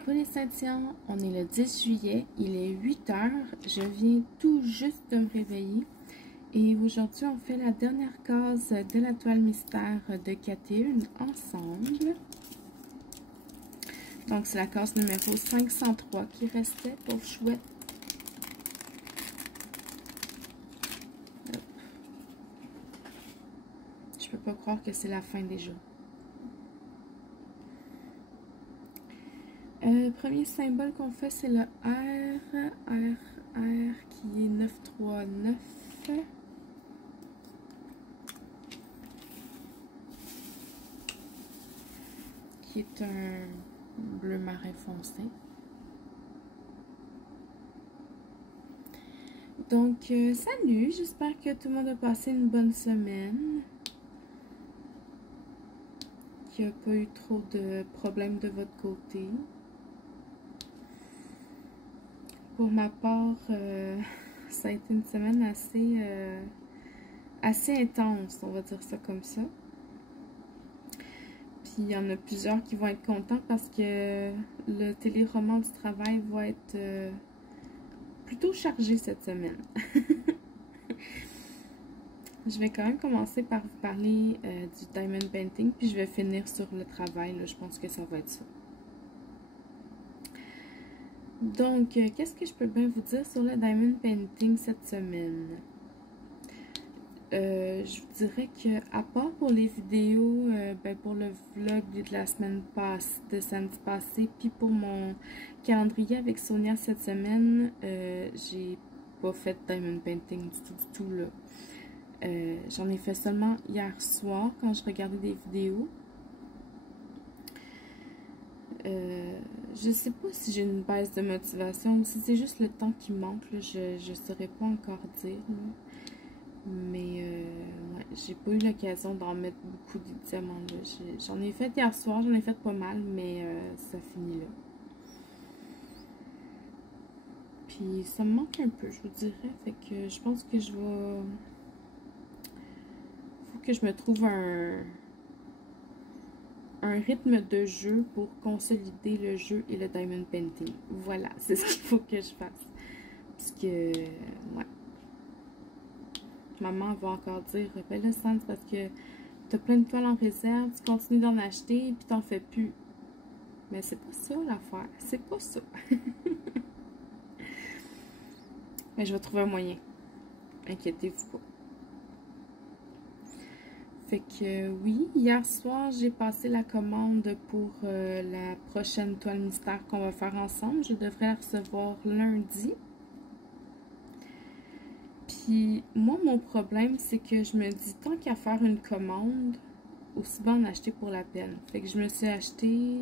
Coucou les Saintians, on est le 10 juillet, il est 8 heures, je viens tout juste de me réveiller et aujourd'hui on fait la dernière case de la toile mystère de Cathilde ensemble. Donc c'est la case numéro 503 qui restait pour chouette. Hop. Je peux pas croire que c'est la fin déjà. Premier symbole qu'on fait, c'est le R qui est 939. Qui est un bleu marin foncé. Donc, salut, j'espère que tout le monde a passé une bonne semaine. Qu'il n'y a pas eu trop de problèmes de votre côté. Pour ma part, ça a été une semaine assez intense, on va dire ça comme ça. Puis il y en a plusieurs qui vont être contents parce que le téléroman du travail va être plutôt chargé cette semaine. Je vais quand même commencer par vous parler du diamond painting, puis je vais finir sur le travail, là, je pense que ça va être ça. Donc, qu'est-ce que je peux bien vous dire sur le diamond painting cette semaine? Je vous dirais que, à part pour les vidéos, pour le vlog de la semaine passée, de samedi passé, puis pour mon calendrier avec Sonia cette semaine, j'ai pas fait de diamond painting du tout, là. J'en ai fait seulement hier soir quand je regardais des vidéos. Je sais pas si j'ai une baisse de motivation ou si c'est juste le temps qui manque, là, je saurais pas encore dire, là. Mais ouais, j'ai pas eu l'occasion d'en mettre beaucoup de diamants. J'en ai fait hier soir, j'en ai fait pas mal, mais ça finit là. Puis ça me manque un peu, je vous dirais. Fait que je pense que je vais... Faut que je me trouve un rythme de jeu pour consolider le jeu et le diamond painting. Voilà, c'est ce qu'il faut que je fasse. Parce que, ouais. Maman va encore dire, ben là, Sam, c'est parce que t'as plein de toiles en réserve, tu continues d'en acheter, puis t'en fais plus. Mais c'est pas ça l'affaire, c'est pas ça. Mais je vais trouver un moyen. Inquiétez-vous pas. Fait que oui, hier soir, j'ai passé la commande pour la prochaine toile mystère qu'on va faire ensemble. Je devrais la recevoir lundi. Puis moi, mon problème, c'est que je me dis, tant qu'à faire une commande, aussi bien en acheter pour la peine. Fait que je me suis acheté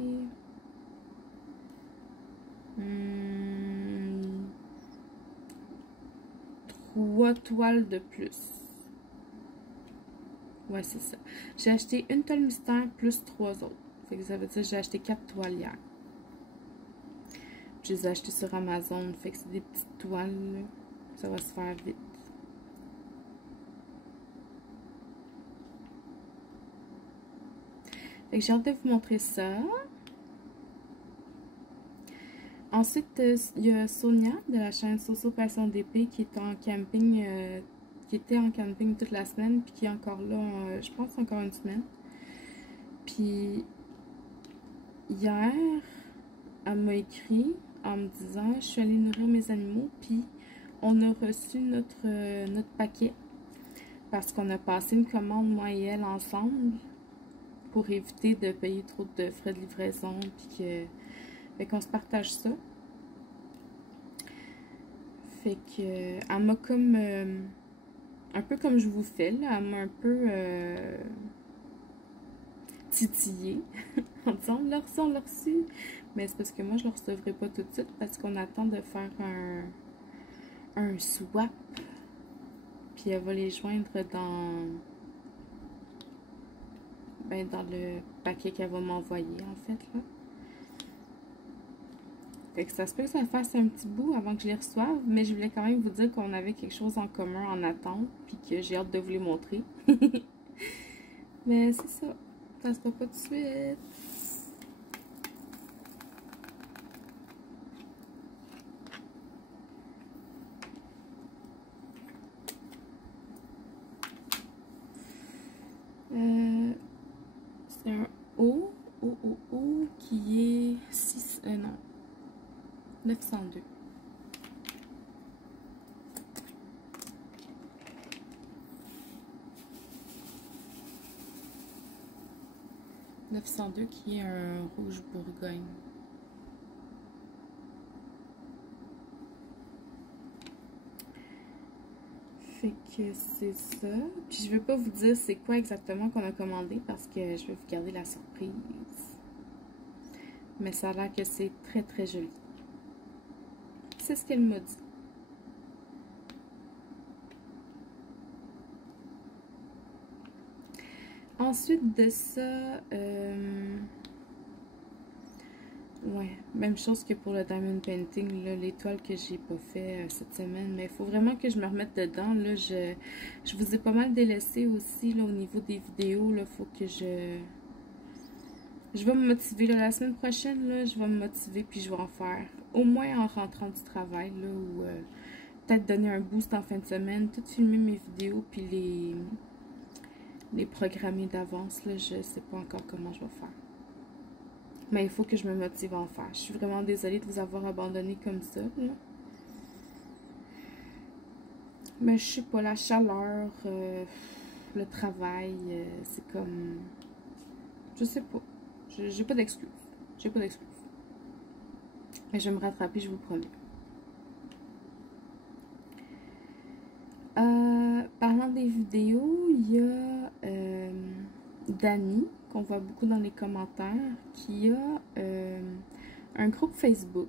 3 toiles de plus. Ouais, c'est ça. J'ai acheté une toile mystère plus 3 autres. Fait que ça veut dire que j'ai acheté 4 toiles hier. Je les ai achetées sur Amazon. Fait que c'est des petites toiles, là. Ça va se faire vite. Fait que j'ai hâte de vous montrer ça. Ensuite, il y a Sonia de la chaîne Soso Passion d'épée qui est en camping, qui était en camping toute la semaine, puis qui est encore là, je pense encore une semaine. Puis hier, elle m'a écrit en me disant, je suis allée nourrir mes animaux, puis on a reçu notre paquet parce qu'on a passé une commande moi et elle ensemble pour éviter de payer trop de frais de livraison, puis qu'on se partage ça. Fait que elle m'a comme un peu comme je vous fais là, elle m'a un peu titillé en disant on l'a reçu, mais c'est parce que moi je le recevrai pas tout de suite parce qu'on attend de faire un swap, puis elle va les joindre dans le paquet qu'elle va m'envoyer en fait là. Fait que ça se peut que ça fasse un petit bout avant que je les reçoive, mais je voulais quand même vous dire qu'on avait quelque chose en commun en attente, puis que j'ai hâte de vous les montrer. Mais c'est ça, ça se fait pas tout de suite. C'est un O, qui est 6, non, 902. Qui est un rouge Bourgogne. Fait que c'est ça. Puis je vais pas vous dire c'est quoi exactement qu'on a commandé parce que je vais vous garder la surprise. Mais ça a l'air que c'est très très joli. C'est ce qu'elle m'a dit. Ensuite de ça, ouais, même chose que pour le diamond painting, l'étoile que j'ai pas fait cette semaine, mais il faut vraiment que je me remette dedans. Là, je vous ai pas mal délaissé aussi là, au niveau des vidéos. Il faut que je vais me motiver. Là, la semaine prochaine, là, je vais me motiver puis je vais en faire. Au moins en rentrant du travail, là, ou peut-être donner un boost en fin de semaine, tout filmer mes vidéos puis les programmer d'avance. Là, je sais pas encore comment je vais faire. Mais il faut que je me motive à en faire. Je suis vraiment désolée de vous avoir abandonné comme ça, là. Mais je sais pas, la chaleur, le travail, c'est comme... Je sais pas. J'ai pas d'excuses. J'ai pas d'excuses. Mais je vais me rattraper, je vous promets. Parlant des vidéos, il y a Dani, qu'on voit beaucoup dans les commentaires, qui a un groupe Facebook.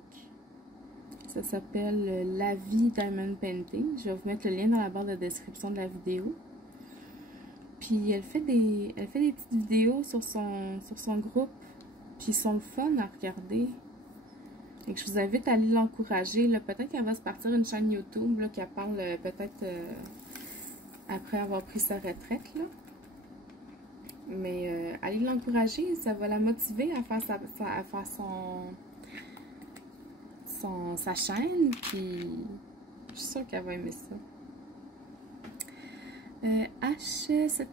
Ça s'appelle La Vie Diamond Painting. Je vais vous mettre le lien dans la barre de description de la vidéo. Puis elle fait des petites vidéos sur son groupe. Puis ils sont le fun à regarder. Et que je vous invite à aller l'encourager. Peut-être qu'elle va se partir une chaîne YouTube qu'elle parle peut-être après avoir pris sa retraite. Là. Mais allez l'encourager, ça va la motiver à faire sa chaîne. Puis je suis sûre qu'elle va aimer ça. H701.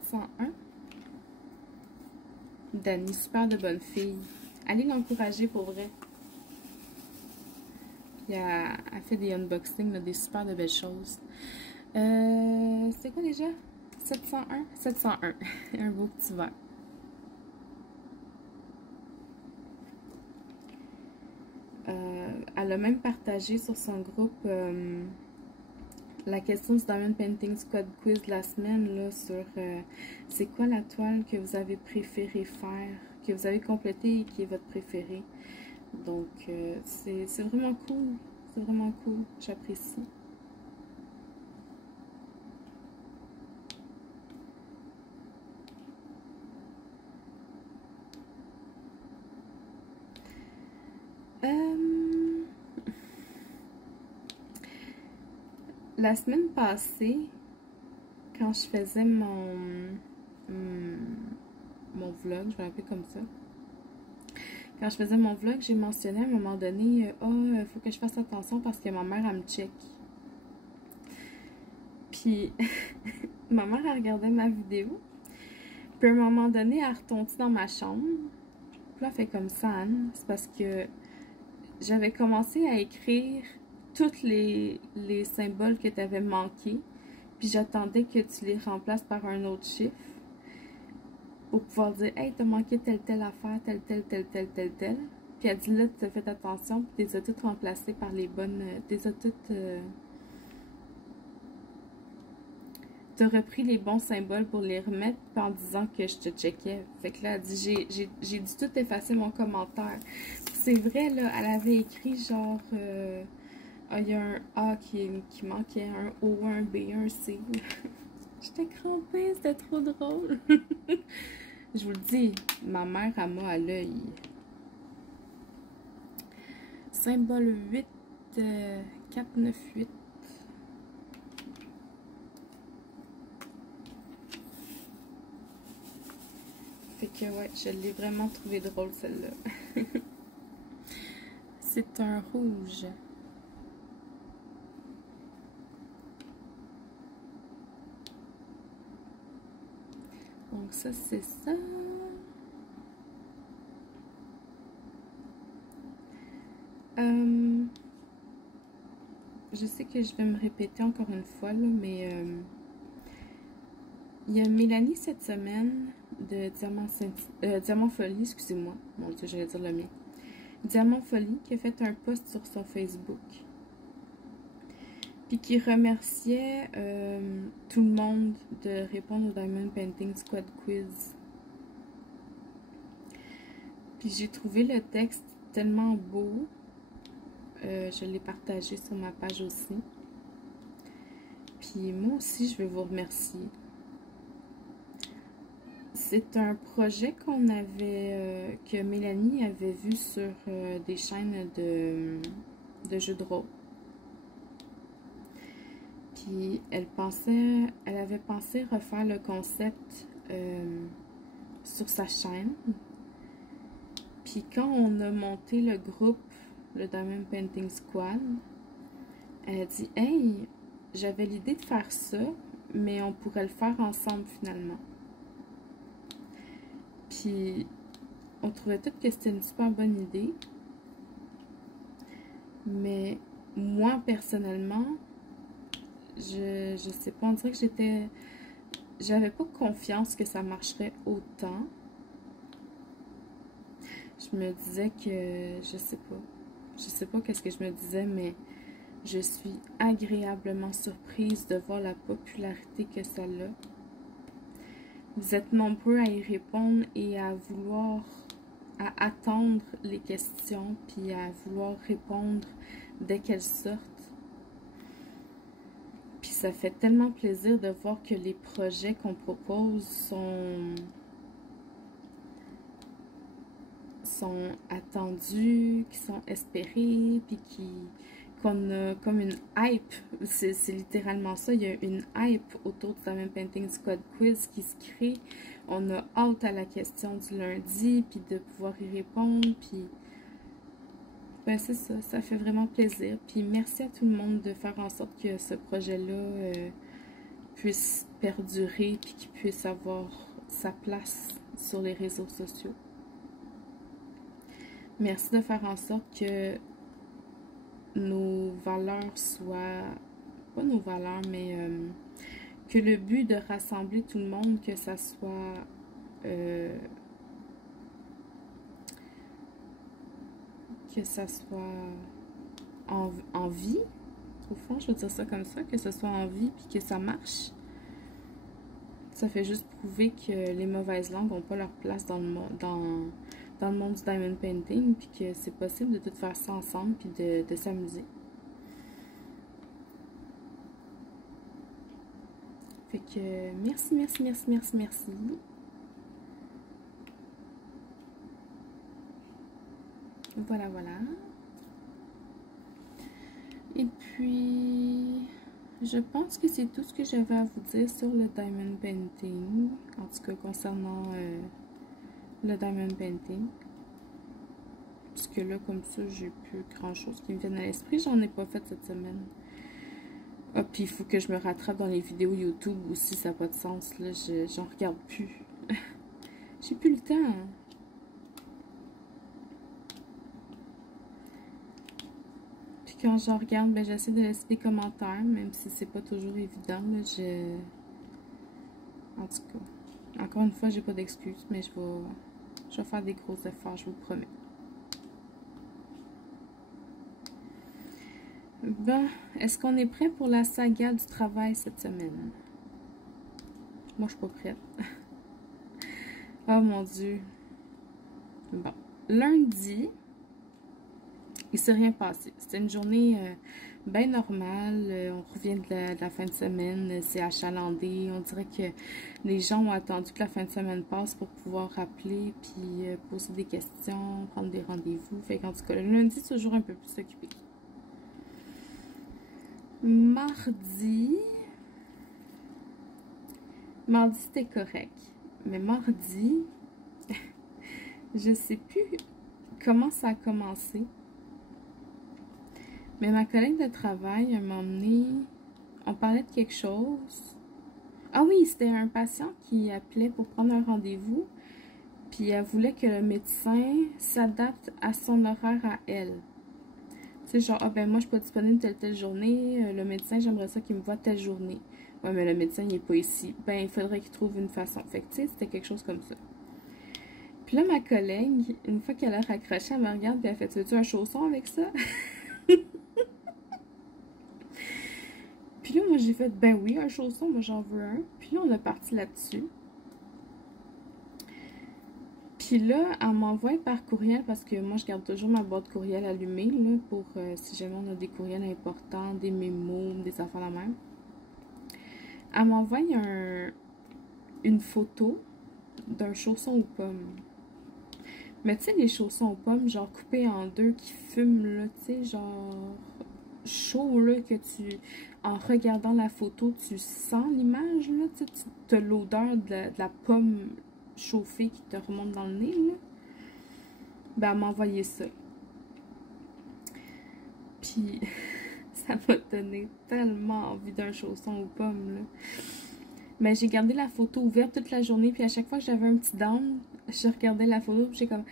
Dani, super de bonne fille. Allez l'encourager pour vrai. Puis elle fait des unboxings, là, des super de belles choses. C'est quoi déjà? 701? 701. Un beau petit verre. Elle a même partagé sur son groupe la question du Diamond Painting Squad Quiz de la semaine là, sur c'est quoi la toile que vous avez préféré faire, que vous avez complétée et qui est votre préférée. Donc, c'est vraiment cool. C'est vraiment cool. J'apprécie. La semaine passée, quand je faisais mon vlog, je vais l'appeler comme ça. Quand je faisais mon vlog, j'ai mentionné à un moment donné, il faut que je fasse attention parce que ma mère, elle me check. Puis, ma mère, elle regardait ma vidéo. Puis, à un moment donné, elle retourne dans ma chambre. Puis là, elle fait comme ça, Anne. C'est parce que j'avais commencé à écrire tous les symboles que tu avais manqués. Puis, j'attendais que tu les remplaces par un autre chiffre. Pour pouvoir dire, hey, t'as manqué telle affaire, telle. Puis elle dit, là, tu as fait attention, puis tu les as toutes remplacées par les bonnes. Tu les as toutes. Tu as repris les bons symboles pour les remettre, puis en disant que je te checkais. Fait que là, elle dit, j'ai dû tout effacer mon commentaire. C'est vrai, là, elle avait écrit genre. Il y a un A qui manquait, un O, un B, un C. J'étais crampée, c'était trop drôle. Je vous le dis, ma mère, elle m'a à l'œil. Symbole 8, 498. Fait que ouais, je l'ai vraiment trouvé drôle celle-là. C'est un rouge. Donc ça, c'est ça. sais que je vais me répéter encore une fois, là, mais il y a Mélanie cette semaine de Diamant Folie, excusez-moi, mon Dieu, j'allais dire le mien. Diamant Folie qui a fait un post sur son Facebook. Puis qui remerciait tout le monde de répondre au Diamond Painting Squad Quiz. Puis j'ai trouvé le texte tellement beau. Je l'ai partagé sur ma page aussi. Puis moi aussi, je vais vous remercier. C'est un projet qu'on avait, que Mélanie avait vu sur des chaînes de jeux de rôle. Puis elle avait pensé refaire le concept sur sa chaîne. Puis quand on a monté le groupe, le Diamond Painting Squad, elle a dit « Hey, j'avais l'idée de faire ça, mais on pourrait le faire ensemble finalement. » Puis on trouvait toutes que c'était une super bonne idée. Mais moi, personnellement, je sais pas, on dirait que j'avais pas confiance que ça marcherait autant. Je me disais que, je sais pas qu'est-ce que je me disais, mais je suis agréablement surprise de voir la popularité que ça a. Vous êtes nombreux à y répondre et à attendre les questions, puis à vouloir répondre dès qu'elles sortent. Puis ça fait tellement plaisir de voir que les projets qu'on propose sont attendus, qui sont espérés, puis qu'on a comme une hype. C'est littéralement ça. Il y a une hype autour du Diamond Painting Squad Quiz qui se crée. On a hâte à la question du lundi, puis de pouvoir y répondre, puis ben c'est ça, ça fait vraiment plaisir. Puis merci à tout le monde de faire en sorte que ce projet-là puisse perdurer, puis qu'il puisse avoir sa place sur les réseaux sociaux. Merci de faire en sorte que nos valeurs soient, pas nos valeurs, mais que le but de rassembler tout le monde, que ça soit en vie, au fond, je veux dire ça comme ça, que ce soit en vie puis que ça marche. Ça fait juste prouver que les mauvaises langues n'ont pas leur place dans le monde du Diamond Painting, puis que c'est possible de tout faire ça ensemble, puis de s'amuser. Fait que merci, merci, merci, merci, merci. Voilà, voilà. Et puis, je pense que c'est tout ce que j'avais à vous dire sur le Diamond Painting, en tout cas concernant le Diamond Painting. Parce que là, comme ça, j'ai plus grand chose qui me vienne à l'esprit. J'en ai pas fait cette semaine. Ah, puis il faut que je me rattrape dans les vidéos YouTube aussi, ça n'a pas de sens. Là, j'en regarde plus. J'ai plus le temps. Puis quand j'en regarde, ben, j'essaie de laisser des commentaires, même si c'est pas toujours évident. Là, en tout cas, encore une fois, j'ai pas d'excuses, mais je vais faire des gros efforts, je vous promets. Bon, est-ce qu'on est prêt pour la saga du travail cette semaine? Moi, je suis pas prête. Oh mon Dieu. Bon, lundi, il s'est rien passé. C'était une journée bien normale. On revient de la fin de semaine. C'est achalandé. On dirait que les gens ont attendu que la fin de semaine passe pour pouvoir appeler puis poser des questions, prendre des rendez-vous. Fait qu'en tout cas, le lundi, c'est toujours un peu plus occupé. Mardi, c'était correct. Mais mardi, je sais plus comment ça a commencé. Mais ma collègue de travail, à un moment donné, on parlait de quelque chose. Ah oui, c'était un patient qui appelait pour prendre un rendez-vous. Puis elle voulait que le médecin s'adapte à son horaire à elle. Tu sais, genre, ah ben moi, je suis pas disponible telle journée. Le médecin, j'aimerais ça qu'il me voit telle journée. Ouais, mais le médecin, il est pas ici. Ben, il faudrait qu'il trouve une façon. Fait que, tu sais, c'était quelque chose comme ça. Puis là, ma collègue, une fois qu'elle a raccroché, elle me regarde puis elle fait, tu veux-tu un chausson avec ça? Puis là, moi, j'ai fait, ben oui, un chausson, moi, j'en veux un. Puis là, on a parti là-dessus. Puis là, elle m'envoie par courriel, parce que moi, je garde toujours ma boîte courriel allumée, là, pour si jamais on a des courriels importants, des mémos, des affaires la même. Elle m'envoie une photo d'un chausson aux pommes. Mais tu sais, les chaussons aux pommes, genre coupés en deux, qui fument, là, tu sais, genre chaud, là, que tu, en regardant la photo, tu sens l'image, là, tu as l'odeur de la pomme chauffée qui te remonte dans le nez, là. Ben, elle m'a envoyé ça. Puis, ça m'a donné tellement envie d'un chausson aux pommes, là. Mais j'ai gardé la photo ouverte toute la journée, puis à chaque fois que j'avais un petit down, je regardais la photo, puis j'ai comme,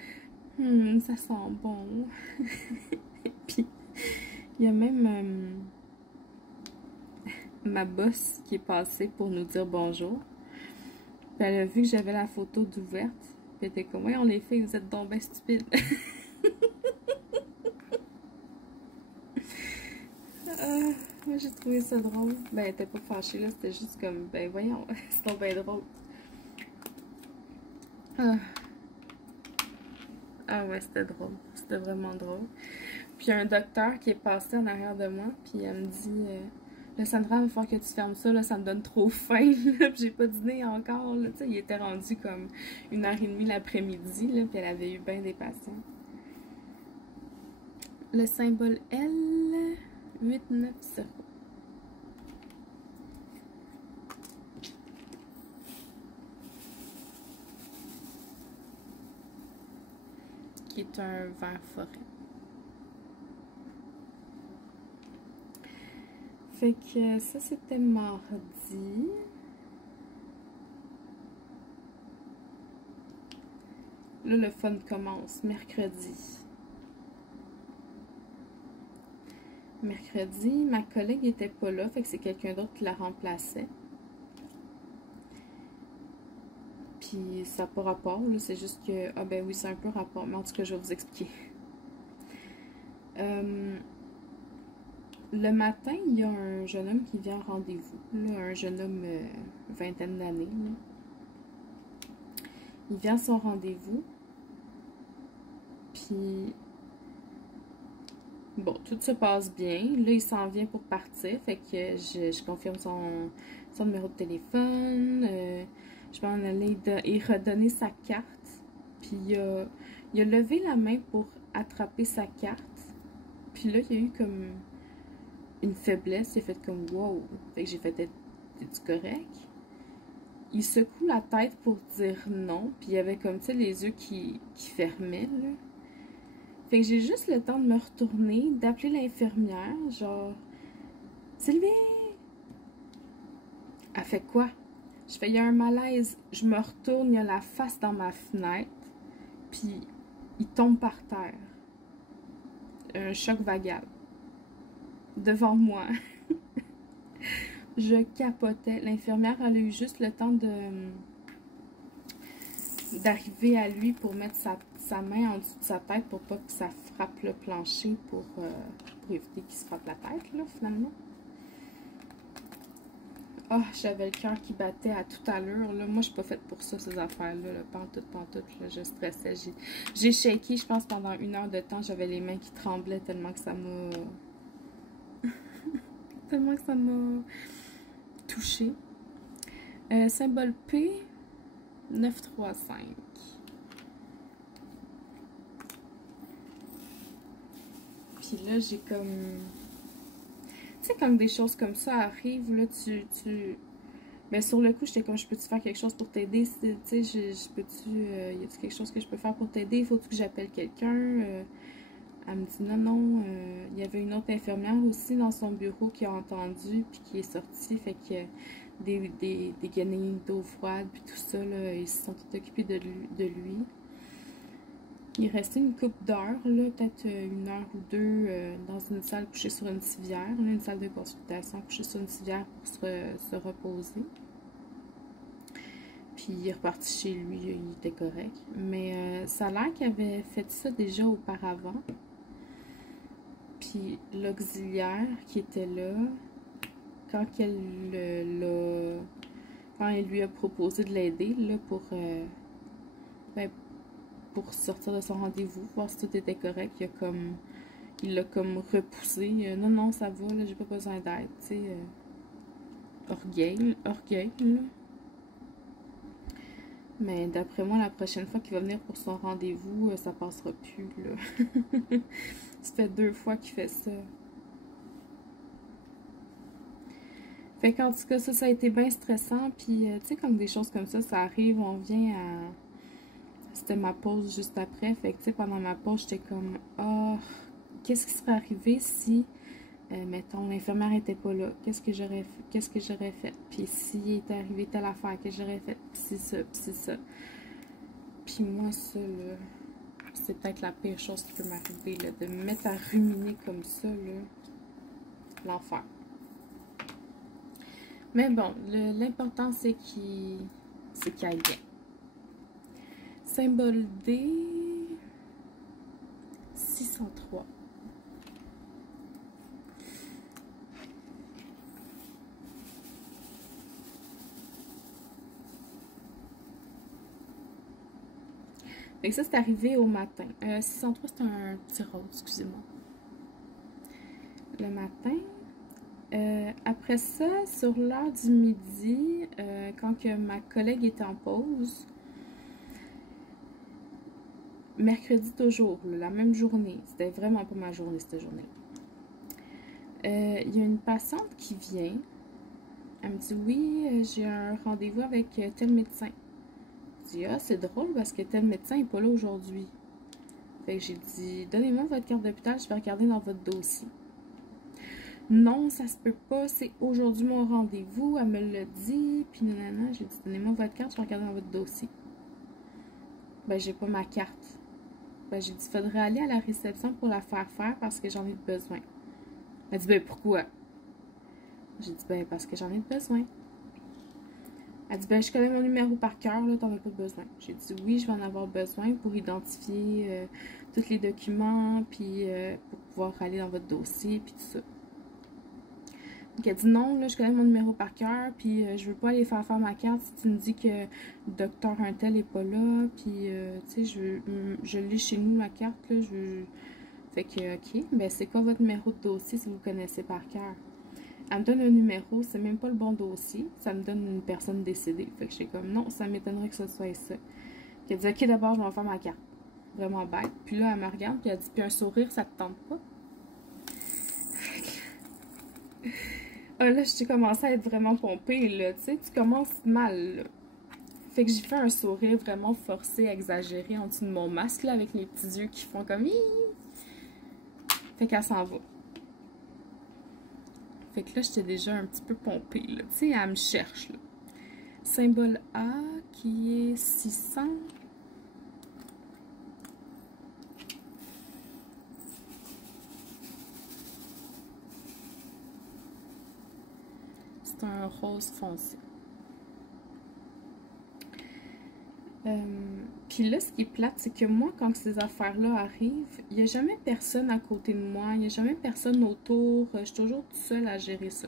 ça sent bon. Puis, il y a même ma boss qui est passée pour nous dire bonjour. Puis elle a vu que j'avais la photo d'ouverte. Puis elle était comme, ouais, en effet, vous êtes donc ben stupides. Moi, j'ai trouvé ça drôle. Ben, elle était pas fâchée, là. C'était juste comme, ben, voyons, c'est donc bien drôle. Ah, ah ouais, c'était drôle. C'était vraiment drôle. Puis il y a un docteur qui est passé en arrière de moi, puis elle me dit, là, Sandra, il va falloir que tu fermes ça, là, ça me donne trop faim, là, puis j'ai pas dîné encore, là. Tu sais, il était rendu comme 1h30 l'après-midi, là, puis elle avait eu bien des patients. Le symbole L, 890. Qui est un ver forêt. Fait que ça, c'était mardi. Là, le fun commence, mercredi. Mercredi, ma collègue était pas là, fait que c'est quelqu'un d'autre qui la remplaçait. Puis ça n'a pas rapport, là, c'est juste que, ah ben oui, c'est un peu rapport, mais en tout cas, je vais vous expliquer. Le matin, il y a un jeune homme qui vient en rendez-vous, là, un jeune homme vingtaine d'années. Il vient à son rendez-vous, puis bon, tout se passe bien. Là, il s'en vient pour partir, fait que je confirme son numéro de téléphone. Je vais en aller et redonner sa carte. Puis il a levé la main pour attraper sa carte. Puis là, il y a eu comme une faiblesse. Il a fait comme wow. Fait que j'ai fait, t'es-tu correct? Il secoue la tête pour dire non. Puis il y avait comme, tu sais, les yeux qui fermaient, là. Fait que j'ai juste le temps de me retourner, d'appeler l'infirmière, genre, Sylvie! Elle fait quoi? Je fais, il y a un malaise. Je me retourne, il y a la face dans ma fenêtre, puis il tombe par terre. Un choc vagal. Devant moi. Je capotais. L'infirmière, elle a eu juste le temps d'arriver à lui pour mettre sa main en dessous de sa tête pour pas que ça frappe le plancher pour éviter qu'il se frappe la tête, là, finalement. Oh, j'avais le cœur qui battait à toute allure, là. Moi, je suis pas faite pour ça, ces affaires-là, là. Pantoute, là. Je stressais. J'ai shaké, je pense, pendant 1 heure de temps. J'avais les mains qui tremblaient tellement que ça m'a... tellement que ça m'a touchée. Symbole P, 935. Puis là, j'ai comme... Tu sais, comme des choses comme ça arrivent, là, ben, sur le coup, j'étais comme, je peux-tu faire quelque chose pour t'aider? Tu sais, je peux-tu... y a-tu quelque chose que je peux faire pour t'aider? Faut-tu que j'appelle quelqu'un? Elle me dit non. Il y avait une autre infirmière aussi dans son bureau qui a entendu, puis qui est sortie, fait que des guenilles d'eau froide, puis tout ça, là, ils se sont tout occupés de lui. Il restait une couple d'heures, là, peut-être 1 heure ou 2 dans une salle couchée sur une civière. On a une salle de consultation couchée sur une civière pour se reposer. Puis il est reparti chez lui, il était correct. Mais ça a l'air qu'il avait fait ça déjà auparavant. Puis l'auxiliaire qui était là, quand quand elle lui a proposé de l'aider là pour sortir de son rendez-vous, voir si tout était correct, il l'a comme repoussé. Non, non, ça va, là, j'ai pas besoin d'aide, tu sais. Orgueil, là. Mais d'après moi, la prochaine fois qu'il va venir pour son rendez-vous, ça passera plus, là. Ça fait 2 fois qu'il fait ça. Fait qu'en tout cas, ça a été bien stressant. Puis, tu sais, comme des choses comme ça arrive, on vient à... C'était ma pause juste après. Fait que, tu sais, pendant ma pause, j'étais comme, ah, qu'est-ce qui serait arrivé si, mettons, l'infirmière était pas là? Qu'est-ce que j'aurais fait? Puis, s'il était arrivé telle affaire, qu'est-ce que j'aurais fait? Puis, c'est ça, puis c'est ça. Puis, moi, ça, là, c'est peut-être la pire chose qui peut m'arriver, là, de me mettre à ruminer comme ça, là. L'enfer. Mais bon, l'important, c'est qu'il aille bien. Symbole D, 603. Fait que ça, c'est arrivé au matin. 603, c'est un petit rôle, excusez-moi. Le matin. Après ça, sur l'heure du midi, quand que ma collègue était en pause, mercredi toujours, la même journée, c'était vraiment pas ma journée cette journée. Il y a une patiente qui vient, elle me dit oui, j'ai un rendez-vous avec tel médecin. Je dis ah, c'est drôle parce que tel médecin n'est pas là aujourd'hui. Fait que j'ai dit donnez-moi votre carte d'hôpital, je vais regarder dans votre dossier. Non, ça se peut pas, c'est aujourd'hui mon rendez-vous, elle me l'a dit, puis nanana, j'ai dit donnez-moi votre carte, je vais regarder dans votre dossier. Ben, j'ai pas ma carte. Ben, j'ai dit faudrait aller à la réception pour la faire parce que j'en ai besoin. Elle dit ben pourquoi? J'ai dit ben parce que j'en ai besoin. Elle dit ben je connais mon numéro par cœur, là, t'en as pas besoin. J'ai dit oui, je vais en avoir besoin pour identifier tous les documents, puis pour pouvoir aller dans votre dossier, puis tout ça. Donc, elle dit non, là, je connais mon numéro par cœur, puis je veux pas aller faire ma carte si tu me dis que le docteur Untel est pas là, puis tu sais, je l'ai chez nous, la carte, là, Fait que, ok, ben c'est quoi votre numéro de dossier si vous connaissez par cœur? Elle me donne un numéro, c'est même pas le bon dossier, ça me donne une personne décédée. Fait que j'étais comme, non, ça m'étonnerait que ce soit ça. Elle dit, ok, d'abord, je vais faire ma carte. Vraiment bête. Puis là, elle me regarde, puis elle dit, puis un sourire, ça te tente pas? Ah, là, j'ai commencé à être vraiment pompée, là. Tu sais, tu commences mal, là. Fait que j'ai fait un sourire vraiment forcé, exagéré en dessous de mon masque, là, avec mes petits yeux qui font comme... Fait qu'elle s'en va. Fait que là, j'étais déjà un petit peu pompée, là. Tu sais, elle me cherche, là. Symbole A, qui est 600. C'est un rose foncé. Puis là, ce qui est plate, c'est que moi, quand ces affaires-là arrivent, il n'y a jamais personne à côté de moi, il n'y a jamais personne autour, je suis toujours toute seule à gérer ça.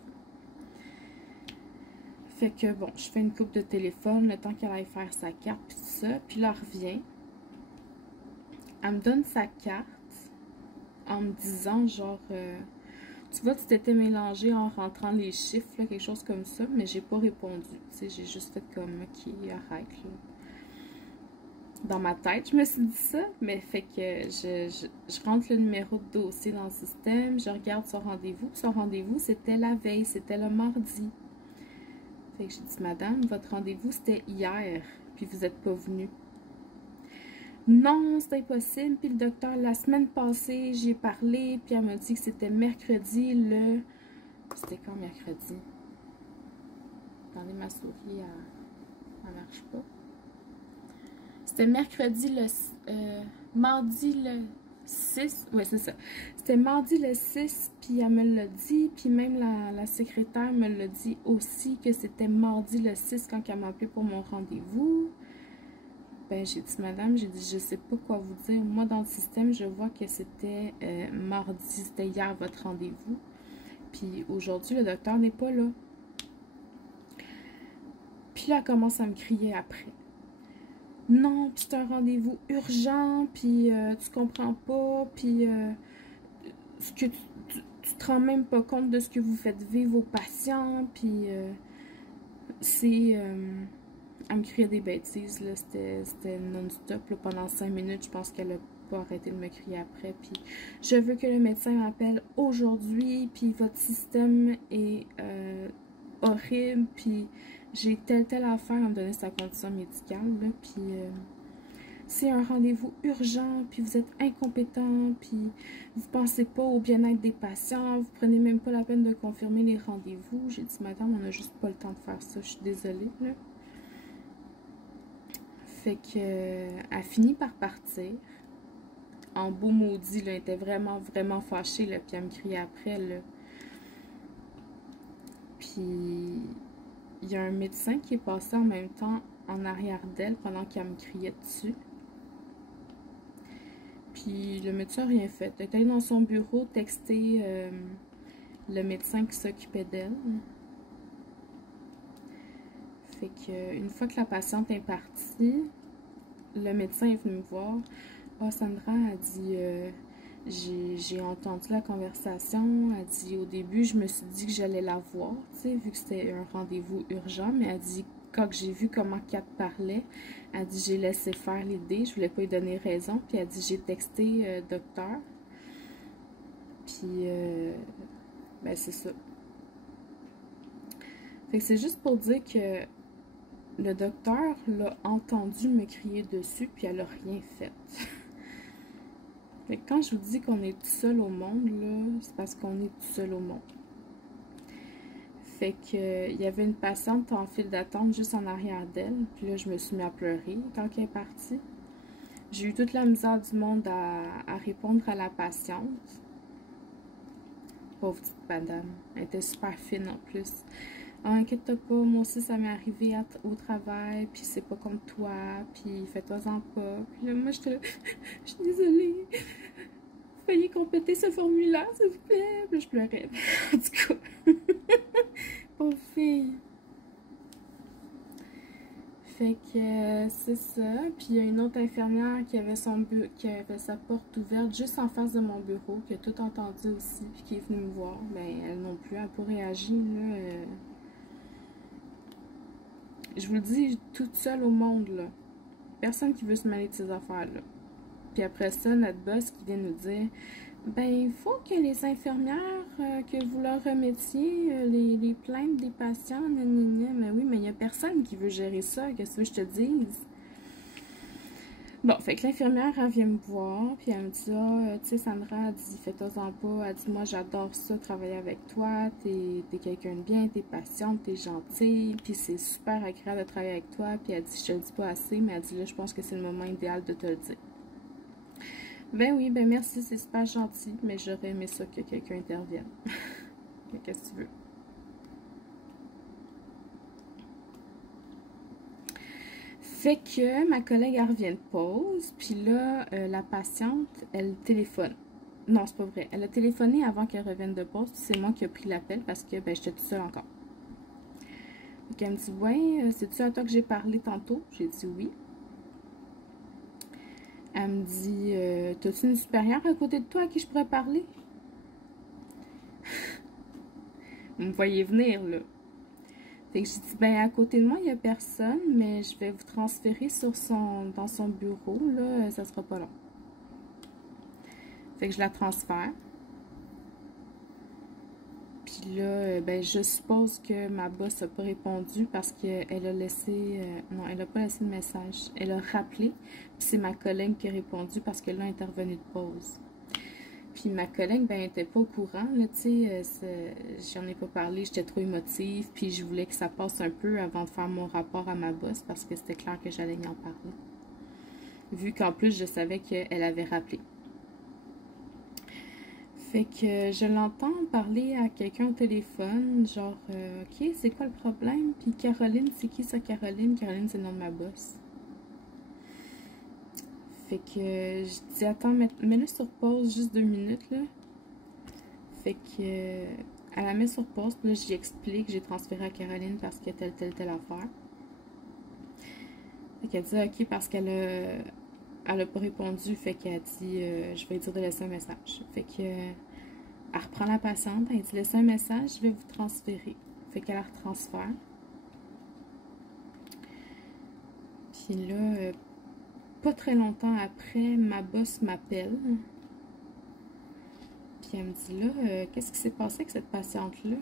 Fait que bon, je fais une coupe de téléphone, le temps qu'elle aille faire sa carte, puis tout ça, puis là, elle revient. Elle me donne sa carte en me disant, genre, tu vois, tu t'étais mélangé en rentrant les chiffres, là, quelque chose comme ça, mais j'ai pas répondu. Tu sais, j'ai juste fait comme, ok, arrête, là. Dans ma tête, je me suis dit ça, mais fait que je rentre le numéro de dossier dans le système, je regarde son rendez-vous. Son rendez-vous, c'était la veille, c'était le mardi. Fait que j'ai dit, madame, votre rendez-vous, c'était hier, puis vous n'êtes pas venu. Non, c'est impossible. Puis le docteur, la semaine passée, j'ai parlé, puis elle m'a dit que c'était mercredi, C'était quand mercredi? Attendez, ma souris, elle marche pas. C'était mardi le 6. Ouais, c'est ça. C'était mardi le 6, puis elle me l'a dit, puis même la secrétaire me l'a dit aussi que c'était mardi le 6 quand elle m'a appelé pour mon rendez-vous. Ben, j'ai dit, madame, j'ai dit, je sais pas quoi vous dire. Moi, dans le système, je vois que c'était mardi, c'était hier votre rendez-vous. Puis aujourd'hui, le docteur n'est pas là. Puis là, elle commence à me crier après. Non, puis c'est un rendez-vous urgent, puis tu comprends pas, puis ce que tu te rends même pas compte de ce que vous faites vivre aux patients, puis c'est... elle me criait des bêtises, là, c'était non-stop, pendant 5 minutes, je pense qu'elle a pas arrêté de me crier après, puis je veux que le médecin m'appelle aujourd'hui, puis votre système est horrible, puis j'ai telle affaire à me donner sa condition médicale, là, puis c'est un rendez-vous urgent, puis vous êtes incompétent, puis vous pensez pas au bien-être des patients, vous prenez même pas la peine de confirmer les rendez-vous. J'ai dit, madame, on a juste pas le temps de faire ça, je suis désolée, là. Fait que, elle finit par partir. En beau maudit, là, elle était vraiment fâchée, là, puis elle me criait après, là. Puis, il y a un médecin qui est passé en même temps en arrière d'elle pendant qu'elle me criait dessus. Puis, le médecin n'a rien fait. Elle était dans son bureau texter le médecin qui s'occupait d'elle. Fait que, une fois que la patiente est partie, le médecin est venu me voir. Ah, Sandra a dit, j'ai entendu la conversation. Elle dit, au début, je me suis dit que j'allais la voir, tu sais, vu que c'était un rendez-vous urgent. Mais elle dit, quand j'ai vu comment Kat parlait, elle dit, j'ai laissé faire l'idée. Je voulais pas lui donner raison. Puis elle dit, j'ai texté docteur. Puis, ben, c'est ça. Fait que c'est juste pour dire que le docteur l'a entendu me crier dessus, puis elle a rien fait. Fait que quand je vous dis qu'on est tout seul au monde, là, c'est parce qu'on est tout seul au monde. Fait que il y avait une patiente en file d'attente juste en arrière d'elle, puis là, je me suis mis à pleurer quand elle est partie. J'ai eu toute la misère du monde à répondre à la patiente. Pauvre petite madame. Elle était super fine en plus. Ah, inquiète-toi pas, moi aussi ça m'est arrivé au travail, puis c'est pas comme toi, puis fais-toi-en pas. Puis là, moi j'étais là, je suis désolée, veuillez compléter ce formulaire, s'il vous plaît. Puis je pleurais. En tout cas, pauvre fille. Fait que c'est ça. Puis il y a une autre infirmière qui avait sa porte ouverte juste en face de mon bureau, qui a tout entendu aussi, puis qui est venue me voir. Ben, elle non plus, elle n'a pas réagi, là. Je vous le dis, toute seule au monde, là. Personne qui veut se mêler de ces affaires-là. Puis après ça, notre boss qui vient nous dire, ben, il faut que les infirmières, que vous leur remettiez les plaintes des patients, nanana. Mais oui, mais il n'y a personne qui veut gérer ça, qu'est-ce que je te dise? Bon, fait que l'infirmière, elle vient me voir, puis elle me dit, ah, tu sais, Sandra, elle dit, fais-toi-en pas, elle dit, moi, j'adore ça, travailler avec toi, t'es quelqu'un de bien, t'es patiente, t'es gentille, puis c'est super agréable de travailler avec toi, puis elle dit, je te le dis pas assez, mais elle dit, là, je pense que c'est le moment idéal de te le dire. Ben oui, ben merci, c'est super gentil, mais j'aurais aimé ça que quelqu'un intervienne. Qu'est-ce que tu veux? Fait que ma collègue, elle revient de pause, puis là, la patiente, elle téléphone. Non, c'est pas vrai. Elle a téléphoné avant qu'elle revienne de pause, puis c'est moi qui ai pris l'appel parce que, ben, j'étais toute seule encore. Fait qu'elle me dit, ouais, c'est-tu à toi que j'ai parlé tantôt? J'ai dit oui. Elle me dit, t'as-tu une supérieure à côté de toi à qui je pourrais parler? Vous me voyez venir, là. Fait que j'ai dit, ben, à côté de moi, il n'y a personne, mais je vais vous transférer dans son bureau, là, ça sera pas long. Fait que je la transfère. Puis là, ben, je suppose que ma boss n'a pas répondu parce qu'elle a laissé... non, elle n'a pas laissé de message. Elle a rappelé, puis c'est ma collègue qui a répondu parce que là, elle est intervenue de pause. Puis ma collègue, ben, elle n'était pas au courant, là, tu sais, j'en ai pas parlé, j'étais trop émotive, puis je voulais que ça passe un peu avant de faire mon rapport à ma boss parce que c'était clair que j'allais y en parler. vu qu'en plus, je savais qu'elle avait rappelé. Fait que je l'entends parler à quelqu'un au téléphone, genre, OK, c'est quoi le problème? Puis Caroline, c'est qui ça, Caroline? Caroline, c'est le nom de ma boss. Fait que je dis, attends, mets-le sur pause juste 2 minutes, là. Fait que elle la met sur pause, puis là, j'y explique, j'ai transféré à Caroline parce que telle affaire. Fait qu'elle dit, OK, parce elle a pas répondu, fait qu'elle dit, je vais lui dire de laisser un message. Fait que, elle reprend la patiente, elle dit, laissez un message, je vais vous transférer. Fait qu'elle la retransfère. Puis là, pas très longtemps après, ma boss m'appelle. Puis elle me dit, là, qu'est-ce qui s'est passé avec cette patiente-là?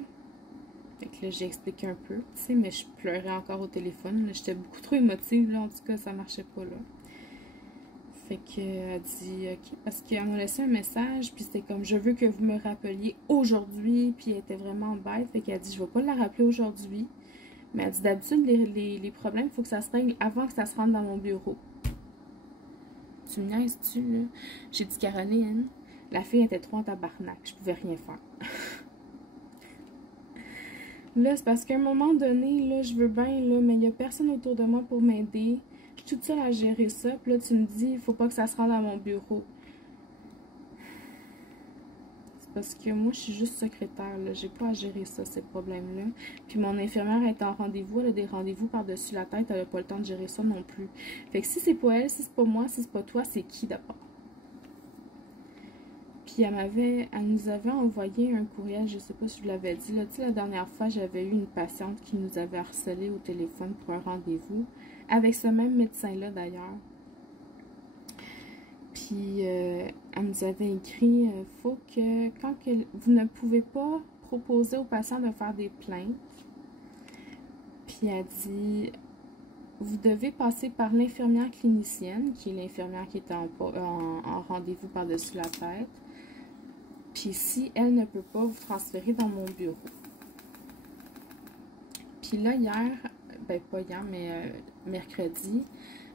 Fait que là, j'ai expliqué un peu, tu sais, mais je pleurais encore au téléphone. J'étais beaucoup trop émotive, là, en tout cas, ça marchait pas, là. Fait qu'elle dit, OK, parce qu'elle m'a laissé un message, puis c'était comme, je veux que vous me rappeliez aujourd'hui, puis elle était vraiment bête. Fait qu'elle dit, je vais pas la rappeler aujourd'hui. Mais elle dit, d'habitude, les problèmes, il faut que ça se règle avant que ça se rentre dans mon bureau. Tu me niaises-tu, là? J'ai dit, Caroline, la fille était trop en tabarnak, je pouvais rien faire. Là, c'est parce qu'à un moment donné, là, je veux bien, là, mais il n'y a personne autour de moi pour m'aider. Je suis toute seule à gérer ça. Puis là, tu me dis, il faut pas que ça se rende à mon bureau. C'est parce que moi, je suis juste secrétaire, là. J'ai pas à gérer ça, ces problèmes-là. Puis mon infirmière est en rendez-vous. Elle a des rendez-vous par-dessus la tête. Elle a pas le temps de gérer ça non plus. Fait que si c'est pas elle, si c'est pas moi, si c'est pas toi, c'est qui d'abord? Puis elle nous avait envoyé un courriel, je sais pas si je vous l'avais dit, là, tu sais, la dernière fois, j'avais eu une patiente qui nous avait harcelé au téléphone pour un rendez-vous, avec ce même médecin-là d'ailleurs. Puis elle nous avait écrit, faut que, vous ne pouvez pas proposer aux patients de faire des plaintes, puis elle dit, vous devez passer par l'infirmière clinicienne, qui est l'infirmière qui était en rendez-vous par-dessus la tête. Puis si elle ne peut pas, vous transférer dans mon bureau. Puis là, hier, ben pas hier, mais mercredi,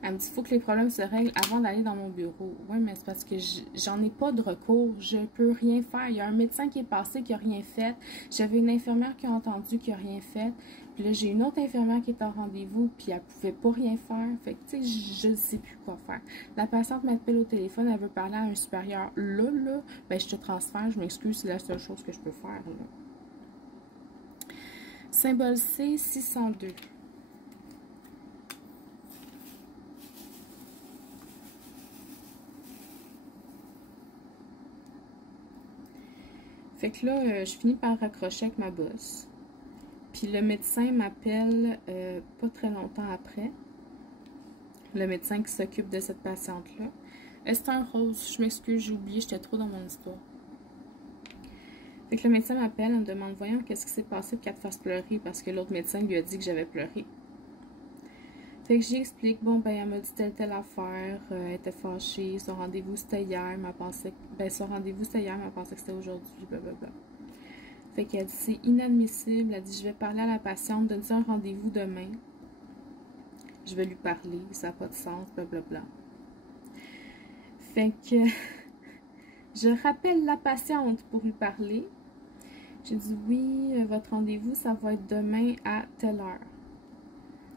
elle me dit, il faut que les problèmes se règlent avant d'aller dans mon bureau. Oui, mais c'est parce que j'en ai pas de recours, je peux rien faire. Il y a un médecin qui est passé qui a rien fait. J'avais une infirmière qui a entendu qui a rien fait. Puis là, j'ai une autre infirmière qui est en rendez-vous, puis elle pouvait pas rien faire. Fait que, tu sais, je ne sais plus quoi faire. La patiente m'appelle au téléphone, elle veut parler à un supérieur. Là, ben je te transfère, je m'excuse, c'est la seule chose que je peux faire, là. Symbole C, 602. Fait que là, je finis par raccrocher avec ma boss. Puis le médecin m'appelle pas très longtemps après. Le médecin qui s'occupe de cette patiente-là. C'est un rose, je m'excuse, j'ai oublié, j'étais trop dans mon histoire. Fait que le médecin m'appelle, elle me demande, voyons, qu'est-ce qui s'est passé pour qu'elle te fasse pleurer, parce que l'autre médecin lui a dit que j'avais pleuré. Fait que j'explique, bon, ben, elle m'a dit telle affaire, elle était fâchée, son rendez-vous c'était hier, elle pensait que c'était aujourd'hui, blablabla. Fait qu'elle dit, c'est inadmissible, elle dit, je vais parler à la patiente, donne-lui un rendez-vous demain. Je vais lui parler, ça n'a pas de sens, blablabla. Fait que je rappelle la patiente pour lui parler. J'ai dit, oui, votre rendez-vous, ça va être demain à telle heure.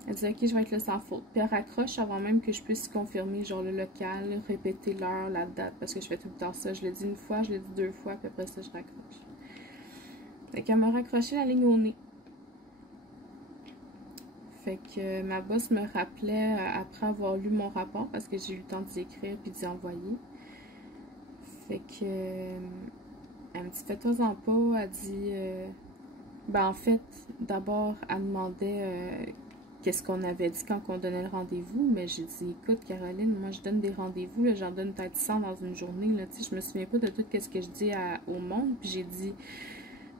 Elle dit, ok, je vais être là sans faute. Puis elle raccroche avant même que je puisse confirmer, genre le local, répéter l'heure, la date, parce que je fais tout le temps ça. Je l'ai dit une fois, je l'ai dit 2 fois, puis après ça, je raccroche. Fait qu'elle m'a raccroché la ligne au nez. Fait que ma boss me rappelait après avoir lu mon rapport, parce que j'ai eu le temps d'y écrire puis d'y envoyer. Fait que elle me dit, fais-toi-en pas. Elle dit, ben en fait, d'abord, elle demandait qu'est-ce qu'on avait dit quand on donnait le rendez-vous, mais j'ai dit, écoute Caroline, moi je donne des rendez-vous, j'en donne peut-être 100 dans une journée, là, tu sais, je me souviens pas de tout ce que je dis au monde, puis j'ai dit,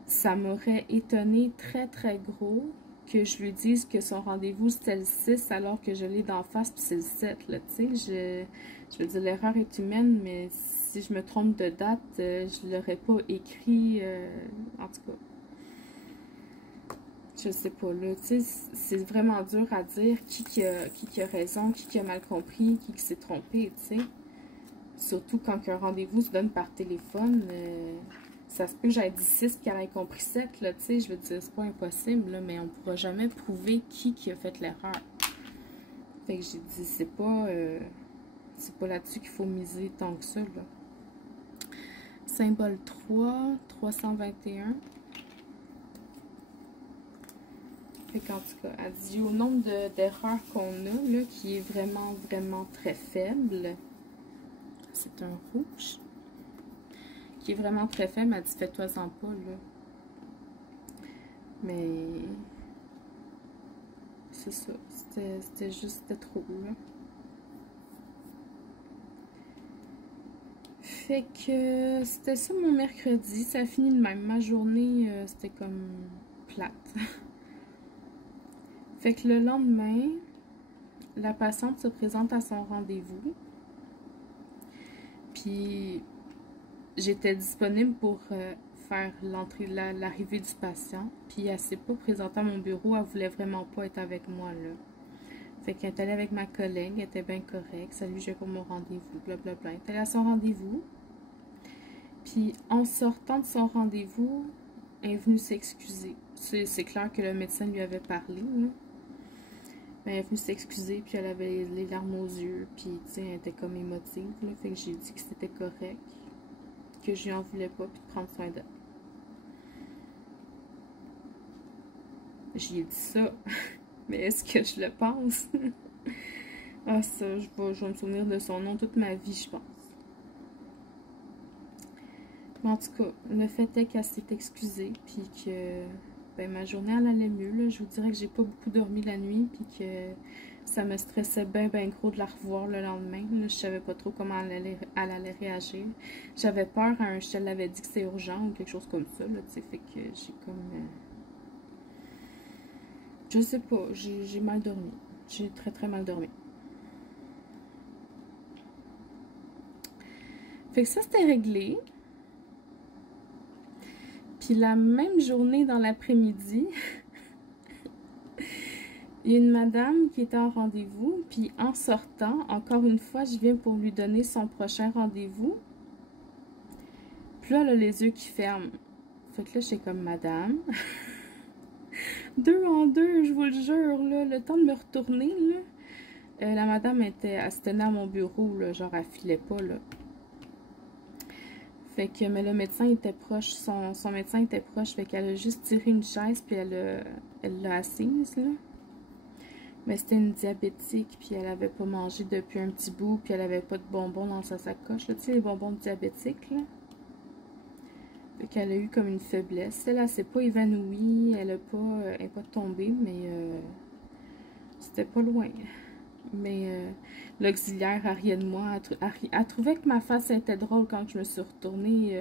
ça m'aurait étonné très très gros que je lui dise que son rendez-vous c'était le 6 alors que je l'ai d'en face, puis c'est le 7, là, tu sais, je veux dire, l'erreur est humaine, mais si je me trompe de date, je l'aurais pas écrit, en tout cas. Je sais pas, là, tu sais, c'est vraiment dur à dire qui a raison, qui a mal compris, qui s'est trompé, tu sais. Surtout quand un rendez-vous se donne par téléphone, ça se peut que j'aille dit 6 qu'elle ait compris 7, là, tu sais, je veux dire, c'est pas impossible, là, mais on pourra jamais prouver qui a fait l'erreur. Fait que j'ai dit, c'est pas là-dessus qu'il faut miser tant que ça, là. Symbole 3, 321. Fait qu'en tout cas, elle dit au nombre d'erreurs qu'on a, là, qui est vraiment, vraiment très faible. C'est un rouge. Qui est vraiment très faible, elle dit fais-toi-en pas, là. Mais c'est ça. C'était trop, là. Fait que c'était ça mon mercredi. Ça a fini de même. Ma journée, c'était comme plate. Fait que le lendemain, la patiente se présente à son rendez-vous. Puis j'étais disponible pour faire l'arrivée du patient. Puis elle s'est pas présentée à mon bureau. Elle voulait vraiment pas être avec moi, là. Fait qu'elle est allée avec ma collègue. Elle était bien correcte. Salut, j'ai pour mon rendez-vous. Blablabla. Elle est allée à son rendez-vous. Puis en sortant de son rendez-vous, elle est venue s'excuser. C'est clair que le médecin lui avait parlé, là. Mais elle est venue s'excuser, puis elle avait les larmes aux yeux, puis tu sais, elle était comme émotive, là. Fait que j'ai dit que c'était correct, que je lui en voulais pas, puis de prendre soin d'elle. J'y ai dit ça, mais est-ce que je le pense? Ah, ça, je vais me souvenir de son nom toute ma vie, je pense. Mais en tout cas, le fait est qu'elle s'est excusée, puis que ben, ma journée, elle allait mieux, là. Je vous dirais que j'ai pas beaucoup dormi la nuit, puis que ça me stressait bien, bien gros de la revoir le lendemain. Là, je savais pas trop comment elle allait réagir. J'avais peur, je te l'avais dit que c'est urgent ou quelque chose comme ça, là, tu sais, fait que j'ai comme... je sais pas, j'ai mal dormi. J'ai très, très mal dormi. Fait que ça, c'était réglé. Puis la même journée dans l'après-midi... il y a une madame qui était en rendez-vous, puis en sortant, encore une fois, je viens pour lui donner son prochain rendez-vous. Puis là, elle a les yeux qui ferment. Fait que là, j'étais comme, madame, 2 en 2, je vous le jure, là, le temps de me retourner, là. La madame elle se tenait à mon bureau, là, genre, elle filait pas, là. Fait que, mais le médecin était proche, son médecin était proche, fait qu'elle a juste tiré une chaise, puis elle l'a assise, là. Mais c'était une diabétique, puis elle avait pas mangé depuis un petit bout, puis elle avait pas de bonbons dans sa sacoche, là, tu sais, les bonbons de diabétique, là. Fait qu'elle a eu comme une faiblesse. Elle s'est pas évanouie, elle est pas tombée, mais c'était pas loin. Mais l'auxiliaire a rien de moi. Elle trouvait que ma face était drôle quand je me suis retournée.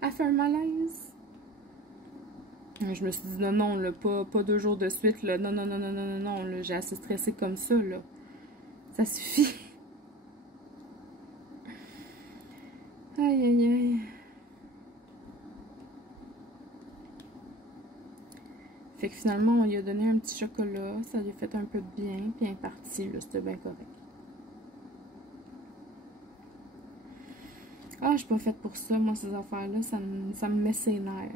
Elle fait un malaise. Je me suis dit non, non, là, pas 2 jours de suite, là. Non, non, non, non, non, non, non, là, j'ai assez stressé comme ça, là. Ça suffit. Aïe, aïe, aïe. Fait que finalement, on lui a donné un petit chocolat, ça lui a fait un peu de bien, puis elle est partie, là, c'était bien correct. Ah, je suis pas faite pour ça, moi, ces affaires-là, ça me met ses nerfs.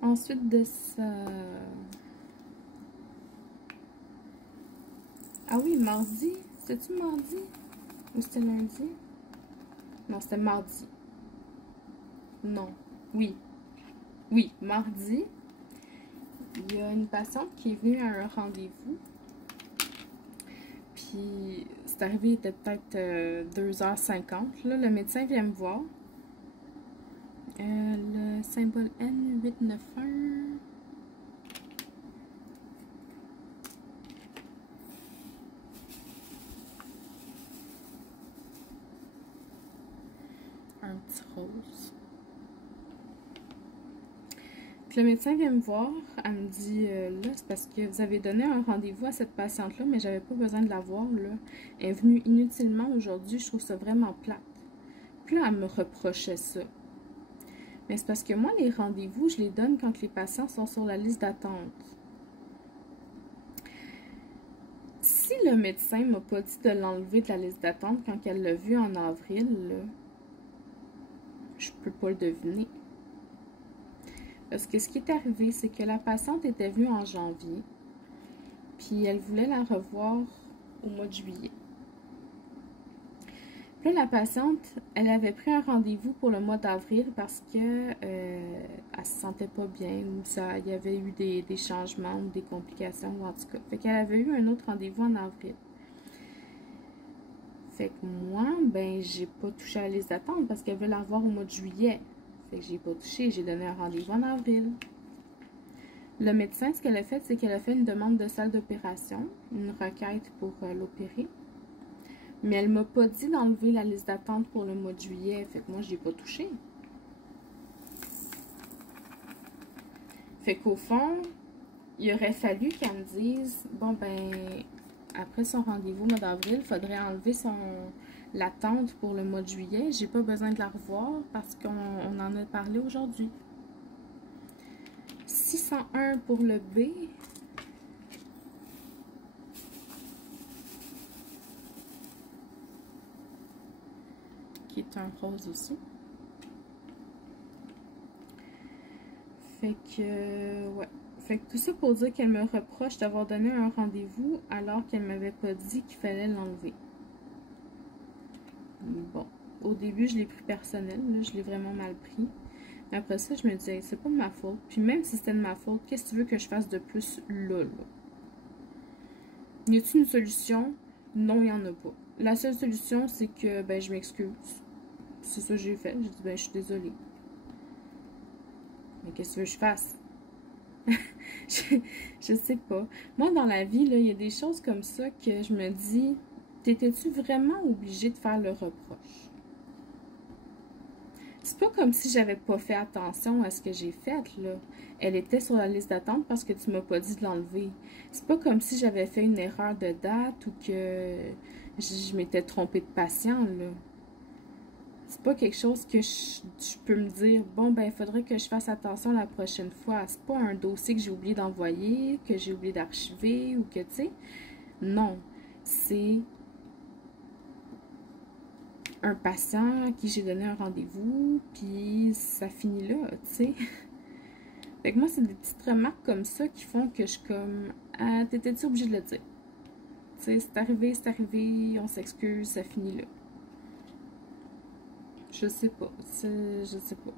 Ensuite de ça... Ah oui, mardi. C'était-tu mardi? Ou c'était lundi? Non, c'était mardi. Non. Oui. Oui, mardi. Il y a une patiente qui est venue à un rendez-vous. Puis, c'est arrivé, il était peut-être 2h50. Là, le médecin vient me voir. Le symbole N891. Un petit rose. que le médecin vient me voir, elle me dit, là, c'est parce que vous avez donné un rendez-vous à cette patiente-là, mais j'avais pas besoin de la voir, là. Elle est venue inutilement aujourd'hui, je trouve ça vraiment plate. Puis là, elle me reprochait ça. Mais c'est parce que moi, les rendez-vous, je les donne quand les patients sont sur la liste d'attente. Si le médecin m'a pas dit de l'enlever de la liste d'attente quand elle l'a vu en avril, là, je peux pas le deviner. Parce que ce qui est arrivé, c'est que la patiente était venue en janvier, puis elle voulait la revoir au mois de juillet. Puis là, la patiente, elle avait pris un rendez-vous pour le mois d'avril parce que elle se sentait pas bien ou il y avait eu des changements ou des complications, ou en tout cas. Fait qu'elle avait eu un autre rendez-vous en avril. Fait que moi, ben, j'ai pas touché à la liste d'attente parce qu'elle veut la revoir au mois de juillet. Fait que j'ai pas touché, j'ai donné un rendez-vous en avril. Le médecin, ce qu'elle a fait, c'est qu'elle a fait une demande de salle d'opération, une requête pour l'opérer. Mais elle m'a pas dit d'enlever la liste d'attente pour le mois de juillet. Fait que moi, j'ai pas touché. Fait qu'au fond, il aurait fallu qu'elle me dise, bon ben, après son rendez-vous au mois d'avril, il faudrait enlever l'attente pour le mois de juillet. J'ai pas besoin de la revoir parce qu'on en a parlé aujourd'hui. 601 pour le B. Qui est un rose aussi. Fait que, ouais. Fait que tout ça pour dire qu'elle me reproche d'avoir donné un rendez-vous alors qu'elle m'avait pas dit qu'il fallait l'enlever. Bon, au début, je l'ai pris personnel, là, je l'ai vraiment mal pris. Mais après ça, je me disais, c'est pas de ma faute. Puis même si c'était de ma faute, qu'est-ce que tu veux que je fasse de plus là? Y a-t-il une solution? Non, il n'y en a pas. La seule solution, c'est que, ben, je m'excuse. C'est ça que j'ai fait. J'ai dit, ben, je suis désolée. Mais qu'est-ce que tu veux que je fasse? je sais pas. Moi, dans la vie, il y a des choses comme ça que je me dis, t'étais-tu vraiment obligé de faire le reproche? C'est pas comme si j'avais pas fait attention à ce que j'ai fait, là. Elle était sur la liste d'attente parce que tu m'as pas dit de l'enlever. C'est pas comme si j'avais fait une erreur de date ou que je m'étais trompée de patient, là. C'est pas quelque chose que je peux me dire, bon, ben, il faudrait que je fasse attention la prochaine fois. C'est pas un dossier que j'ai oublié d'envoyer, que j'ai oublié d'archiver ou que, tu sais. Non. C'est un patient à qui j'ai donné un rendez-vous, puis ça finit là, tu sais. Fait que moi, c'est des petites remarques comme ça qui font que je suis comme, ah, t'étais-tu obligé de le dire? Tu sais, c'est arrivé, on s'excuse, ça finit là. Je sais pas, je sais pas.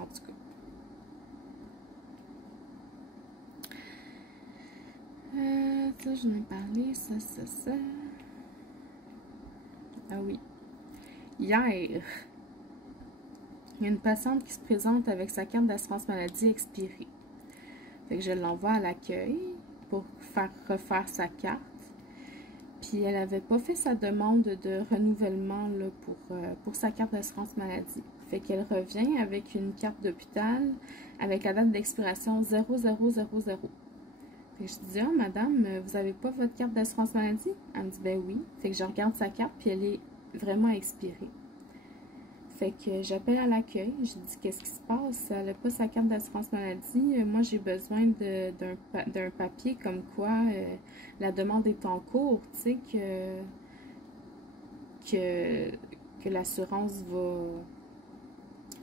En tout cas. Ça, j'en ai parlé, ça. Ah oui. Hier, il y a une patiente qui se présente avec sa carte d'assurance maladie expirée. Fait que je l'envoie à l'accueil pour refaire sa carte. Puis elle n'avait pas fait sa demande de renouvellement là, pour sa carte d'assurance maladie. Fait qu'elle revient avec une carte d'hôpital avec la date d'expiration 0000. Fait que je dis, oh madame, vous avez pas votre carte d'assurance maladie? Elle me dit, ben oui. Fait que je regarde sa carte, puis elle est vraiment expirée. Fait que j'appelle à l'accueil, je dis, qu'est-ce qui se passe? Elle n'a pas sa carte d'assurance maladie. Moi, j'ai besoin d'un papier comme quoi la demande est en cours, tu sais, que l'assurance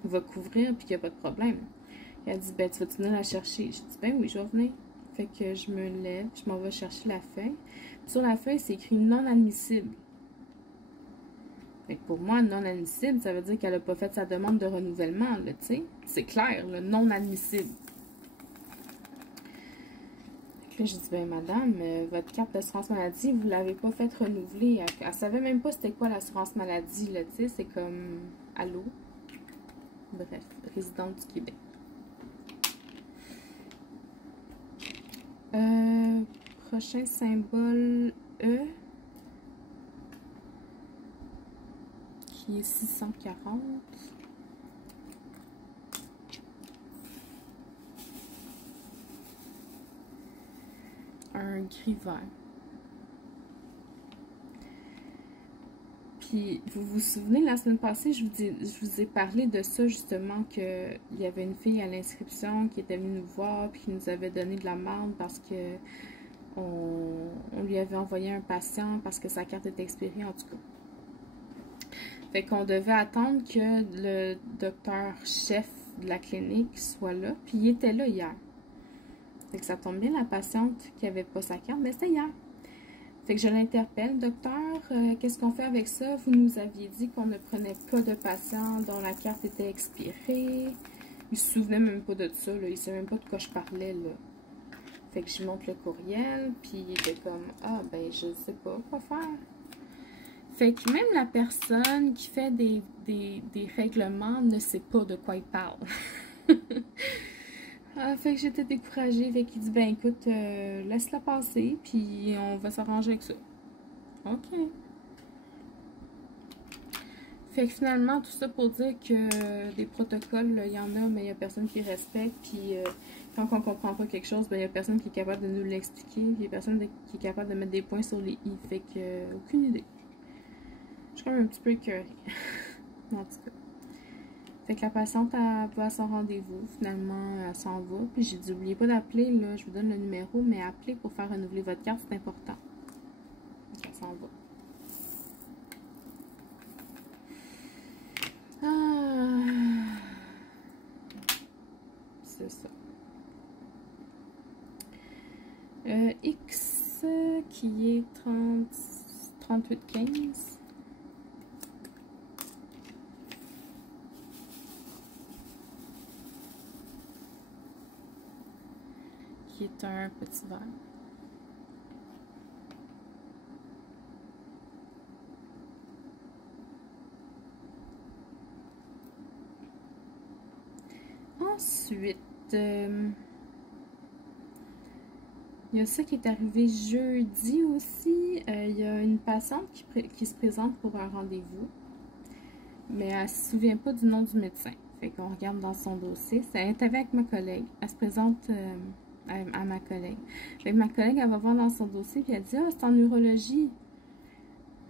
va couvrir, puis qu'il n'y a pas de problème. Elle dit, ben, tu vas-tu venir la chercher? Je dis, ben oui, je vais venir. Fait que je me lève, je m'en vais chercher la feuille. Puis sur la feuille, c'est écrit non admissible. Fait que pour moi, non admissible, ça veut dire qu'elle n'a pas fait sa demande de renouvellement, là, tu sais. C'est clair, le non admissible. Fait que là, je dis, ben madame, votre carte d'assurance maladie, vous ne l'avez pas faite renouveler. Elle savait même pas c'était quoi l'assurance maladie, là, tu sais. C'est comme, allô? Bref, résidente du Québec. Prochain symbole E, qui est 640. un gris vert. Puis, vous vous souvenez, la semaine passée, je vous ai parlé de ça, justement, qu'il y avait une fille à l'inscription qui était venue nous voir, puis qui nous avait donné de la merde parce que on lui avait envoyé un patient parce que sa carte était expirée, en tout cas. Fait qu'on devait attendre que le docteur-chef de la clinique soit là, puis il était là hier. Fait que ça tombe bien, la patiente qui avait pas sa carte, mais c'était hier. Fait que je l'interpelle, docteur, qu'est-ce qu'on fait avec ça? Vous nous aviez dit qu'on ne prenait pas de patients dont la carte était expirée. Il se souvenait même pas de ça, là. Il savait même pas de quoi je parlais, là. Fait que je montre le courriel, puis il était comme, ah, ben, je sais pas quoi faire. Fait que même la personne qui fait des règlements ne sait pas de quoi il parle. Ah, fait que j'étais découragée. Fait qu'il dit, ben écoute, laisse-la passer, puis on va s'arranger avec ça. OK. Fait que finalement, tout ça pour dire que des protocoles, il y en a, mais il n'y a personne qui respecte. Puis quand on comprend pas quelque chose, ben il n'y a personne qui est capable de nous l'expliquer. Il n'y a personne qui est capable de mettre des points sur les i. Fait que, aucune idée. Je suis quand même un petit peu écœurée. En tout cas. Fait que la patiente, elle va à son rendez-vous. Finalement, elle s'en va. Puis j'ai dit, n'oubliez pas d'appeler, là. Je vous donne le numéro, mais appelez pour faire renouveler votre carte, c'est important. Donc, elle s'en va. Ah. C'est ça. X qui est 3815. Qui est un petit verre. Ensuite, il y a ça qui est arrivé jeudi aussi. Il y a une patiente qui se présente pour un rendez-vous, mais elle ne se souvient pas du nom du médecin. Fait qu'on regarde dans son dossier. Elle est avec ma collègue. Elle se présente à ma collègue. Fait que ma collègue, elle va voir dans son dossier, puis elle dit, ah, c'est en urologie.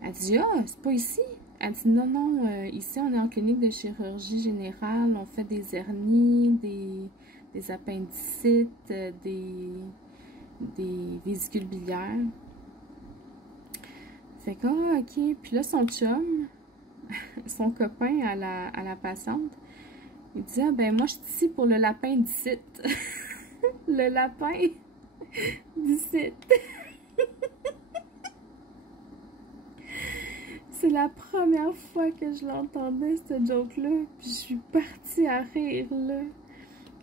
Elle dit, ah, c'est pas ici. Elle dit, non, non, ici, on est en clinique de chirurgie générale. On fait des hernies, des appendicites, des vésicules biliaires. Fait que, ah, ok. Puis là, son chum, son copain à la patiente, il dit, ah, ben, moi, je suis ici pour le lapindicite. Le lapin du site. C'est la première fois que je l'entendais, cette joke-là. Puis je suis partie à rire, là.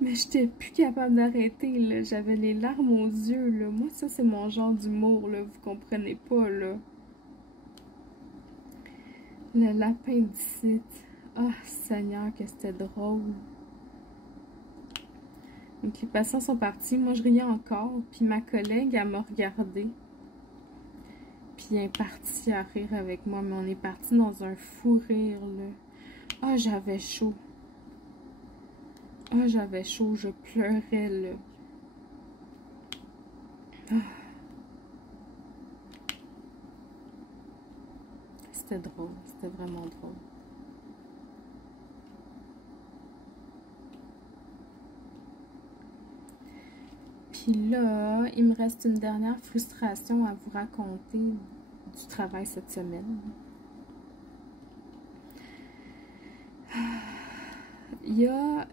Mais j'étais plus capable d'arrêter, là. J'avais les larmes aux yeux, là. Moi, ça, c'est mon genre d'humour, là. Vous comprenez pas, là. Le lapin du site. Ah, Seigneur, que c'était drôle. Donc, les patients sont partis. Moi, je riais encore. Puis ma collègue, elle m'a regardée. Puis elle est partie à rire avec moi. Mais on est parti dans un fou rire, là. Ah, j'avais chaud. Ah, j'avais chaud. Je pleurais, là. Ah. C'était drôle. C'était vraiment drôle. Puis là, il me reste une dernière frustration à vous raconter du travail cette semaine. Il y a...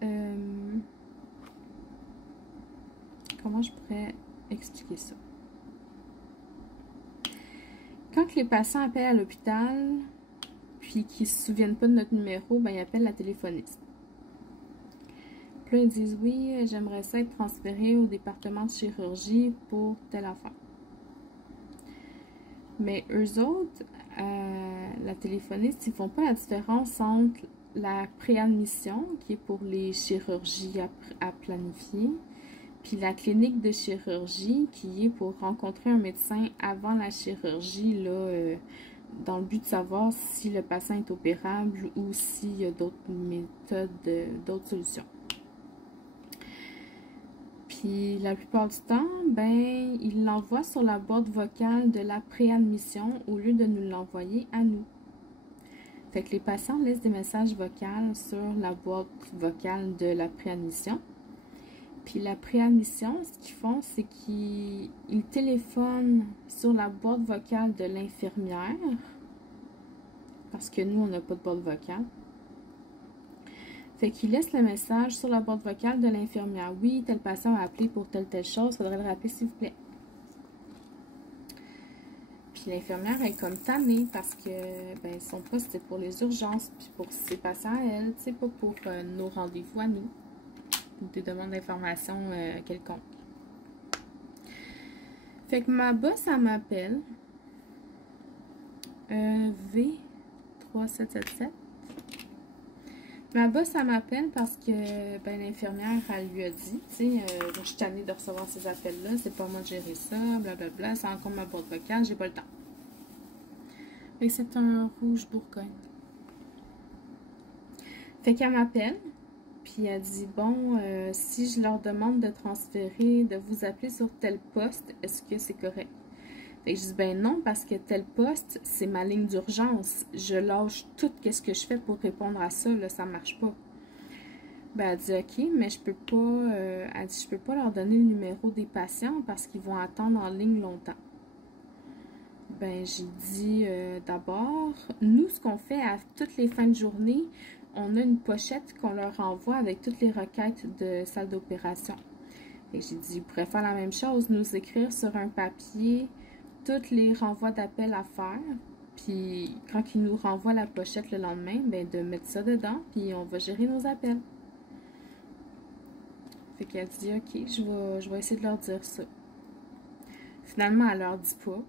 comment je pourrais expliquer ça? Quand les patients appellent à l'hôpital, puis qu'ils ne se souviennent pas de notre numéro, ben ils appellent la téléphoniste. Puis là, ils disent, oui, j'aimerais ça être transféré au département de chirurgie pour telle affaire. Mais eux autres, la téléphoniste, ils font pas la différence entre la préadmission, qui est pour les chirurgies à planifier, puis la clinique de chirurgie, qui est pour rencontrer un médecin avant la chirurgie, là, dans le but de savoir si le patient est opérable ou s'il y a d'autres méthodes, d'autres solutions. Puis Puis la plupart du temps, ben, il l'envoie sur la boîte vocale de la préadmission au lieu de nous l'envoyer à nous. Fait que les patients laissent des messages vocaux sur la boîte vocale de la préadmission. Puis la préadmission, ce qu'ils font, c'est qu'ils téléphonent sur la boîte vocale de l'infirmière, parce que nous, on n'a pas de boîte vocale. Fait qu'ils laissent le message sur la boîte vocale de l'infirmière. Oui, tel patient a appelé pour telle chose, faudrait le rappeler s'il vous plaît. Puis l'infirmière est comme tannée parce que ben, son poste c'est pour les urgences, puis pour ses patients à elle, tu sais, pas pour nos rendez-vous à nous, ou des demandes d'information quelconques. Fait que ma boss, elle m'appelle V3777. Ma boss, elle m'appelle parce que ben, l'infirmière, elle lui a dit, tu sais, je suis tannée de recevoir ces appels-là, c'est pas moi de gérer ça, blablabla, c'est encore ma boîte vocale, j'ai pas le temps. Fait que c'est un rouge Bourgogne. Fait qu'elle m'appelle, puis elle dit, bon, si je leur demande de transférer, de vous appeler sur tel poste, est-ce que c'est correct? Fait que je dis, ben non, parce que tel poste, c'est ma ligne d'urgence. Je lâche tout ce que je fais pour répondre à ça, là, ça marche pas. Ben, elle dit, ok, mais je peux pas, elle dit, je peux pas leur donner le numéro des patients parce qu'ils vont attendre en ligne longtemps. Ben, j'ai dit, d'abord, nous, ce qu'on fait à toutes les fins de journée, on a une pochette qu'on leur envoie avec toutes les requêtes de salle d'opération. Et j'ai dit, vous pourrez faire la même chose, nous écrire sur un papier tous les renvois d'appels à faire, puis quand ils nous renvoient la pochette le lendemain, ben de mettre ça dedans, puis on va gérer nos appels. Fait qu'elle dit, ok, je vais essayer de leur dire ça. Finalement, elle leur dit pas.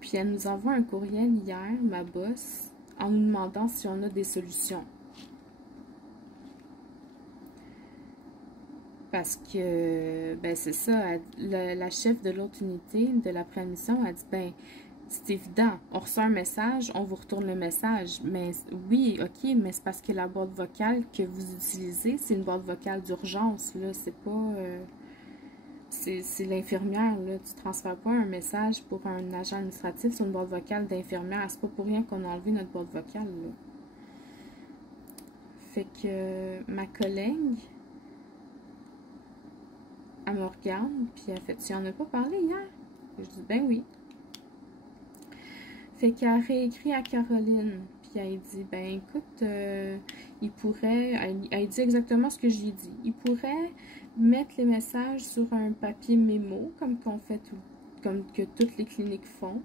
Puis elle nous envoie un courriel hier, ma boss, en nous demandant si on a des solutions. Parce que, ben c'est ça, la chef de l'autre unité de la préadmission a dit, ben, c'est évident, on reçoit un message, on vous retourne le message. Mais oui, ok, mais c'est parce que la boîte vocale que vous utilisez, c'est une boîte vocale d'urgence, là, c'est pas... c'est l'infirmière, là, tu transfères pas un message pour un agent administratif sur une boîte vocale d'infirmière. C'est pas pour rien qu'on a enlevé notre boîte vocale, là. Fait que ma collègue... Elle me regarde, puis elle fait, tu en as pas parlé hier? Je dis, ben oui. Fait qu'elle réécrit à Caroline, puis elle dit, ben écoute, il pourrait, elle dit exactement ce que je lui ai dit. Il pourrait mettre les messages sur un papier mémo, comme qu'on fait comme que toutes les cliniques font,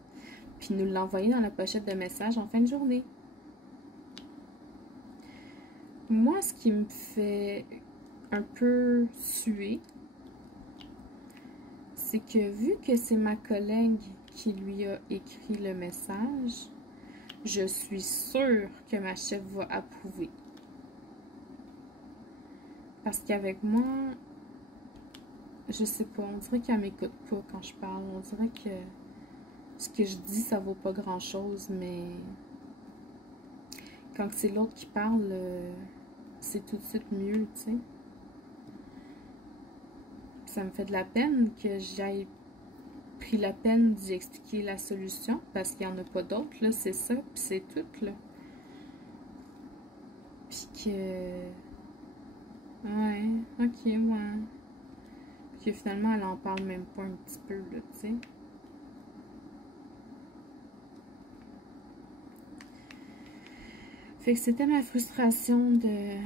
puis nous l'envoyer dans la pochette de messages en fin de journée. Moi, ce qui me fait un peu suer, c'est que vu que c'est ma collègue qui lui a écrit le message, je suis sûre que ma chef va approuver. Parce qu'avec moi, je sais pas, on dirait qu'elle m'écoute pas quand je parle. On dirait que ce que je dis, ça vaut pas grand-chose, mais quand c'est l'autre qui parle, c'est tout de suite mieux, tu sais. Ça me fait de la peine que j'aille pris la peine d'y expliquer la solution parce qu'il n'y en a pas d'autres, là, c'est ça, puis c'est tout, là. Puis que... Ouais, ok, ouais. Puis que finalement, elle en parle même pas un petit peu, là, tu sais. Fait que c'était ma frustration de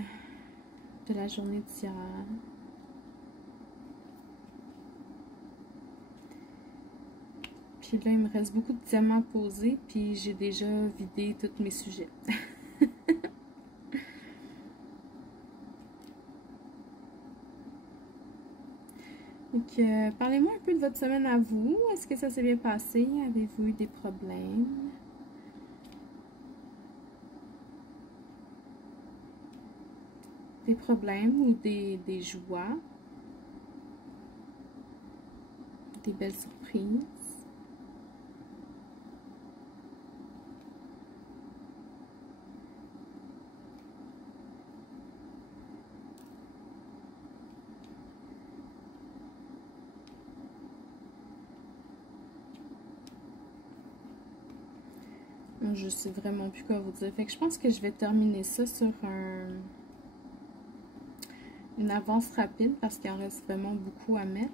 la journée d'hier. Puis là, il me reste beaucoup de diamants à poser, puis j'ai déjà vidé tous mes sujets. Donc, parlez-moi un peu de votre semaine à vous. Est-ce que ça s'est bien passé? Avez-vous eu des problèmes? Des problèmes ou des joies? Des belles surprises? Je sais vraiment plus quoi vous dire. Fait que je pense que je vais terminer ça sur une avance rapide parce qu'il en reste vraiment beaucoup à mettre.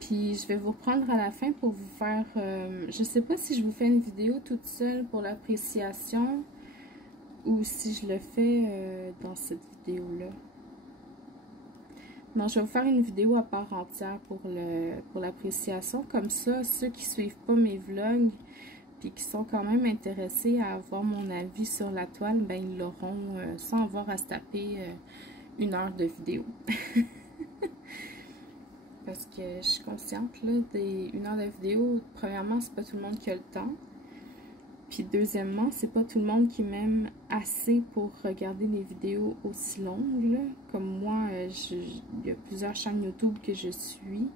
Puis je vais vous reprendre à la fin pour vous faire... je sais pas si je vous fais une vidéo toute seule pour l'appréciation ou si je le fais dans cette vidéo-là. Non, je vais vous faire une vidéo à part entière pour l'appréciation. Comme ça, ceux qui suivent pas mes vlogs puis qui sont quand même intéressés à avoir mon avis sur la toile, ben ils l'auront sans avoir à se taper 1 heure de vidéo. Parce que je suis consciente, là, des 1 heure de vidéo, premièrement, c'est pas tout le monde qui a le temps. Puis deuxièmement, c'est pas tout le monde qui m'aime assez pour regarder des vidéos aussi longues, là. Comme moi, il y a plusieurs chaînes YouTube que je suis,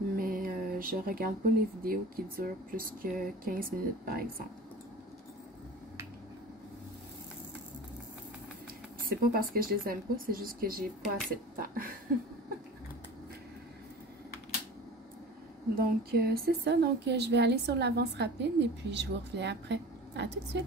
mais je regarde pas les vidéos qui durent plus que 15 minutes, par exemple. C'est pas parce que je les aime pas, c'est juste que j'ai pas assez de temps. Donc, c'est ça. Donc, je vais aller sur l'avance rapide et puis je vous reviens après. À tout de suite!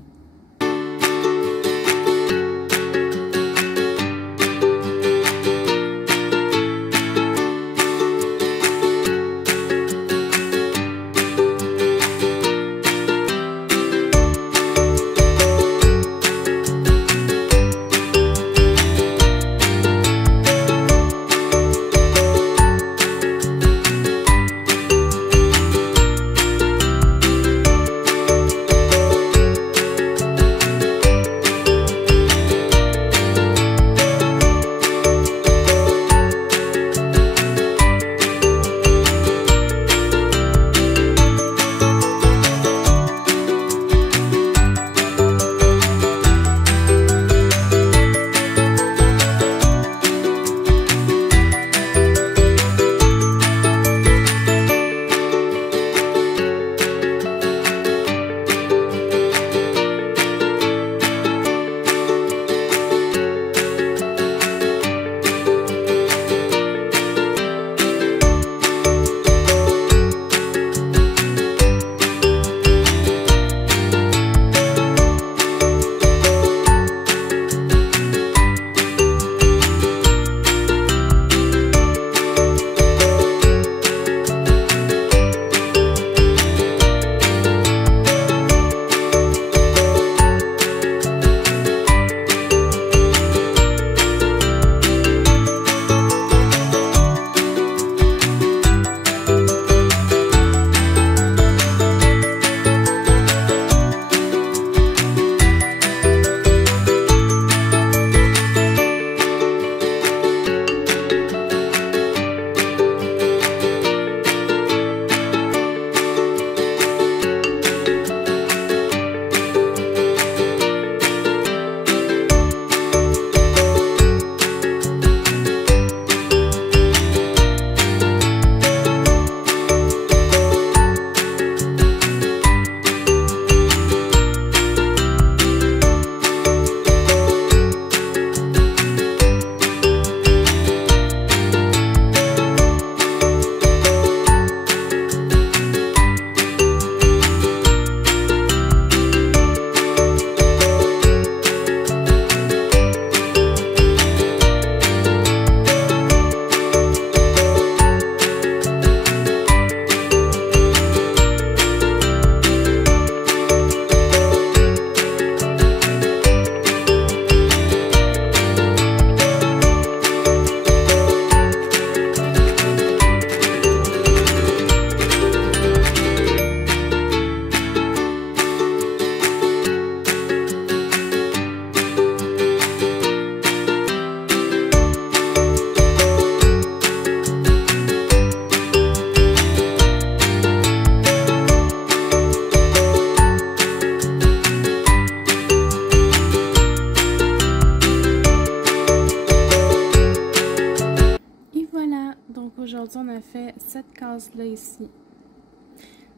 Aujourd'hui, on a fait cette case-là ici.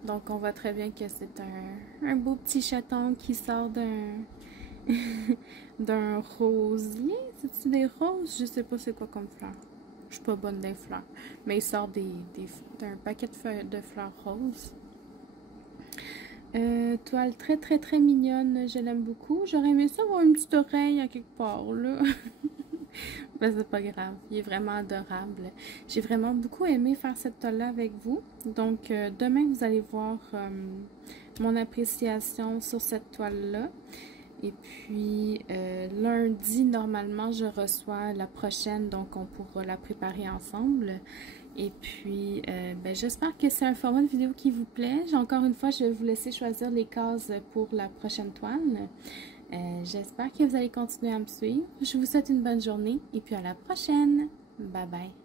Donc, on voit très bien que c'est un beau petit chaton qui sort d'un rosier. C'est-tu des roses? Je sais pas c'est quoi comme fleur. Je suis pas bonne des fleurs. Mais il sort d'un paquet de fleurs roses. Toile très très très mignonne, je l'aime beaucoup. J'aurais aimé ça avoir une petite oreille à quelque part, là. Ben, c'est pas grave, il est vraiment adorable. J'ai vraiment beaucoup aimé faire cette toile-là avec vous. Donc, demain, vous allez voir mon appréciation sur cette toile-là. Et puis, lundi, normalement, je reçois la prochaine, donc on pourra la préparer ensemble. Et puis, ben, j'espère que c'est un format de vidéo qui vous plaît. Encore une fois, je vais vous laisser choisir les cases pour la prochaine toile. J'espère que vous allez continuer à me suivre. Je vous souhaite une bonne journée et puis à la prochaine. Bye bye.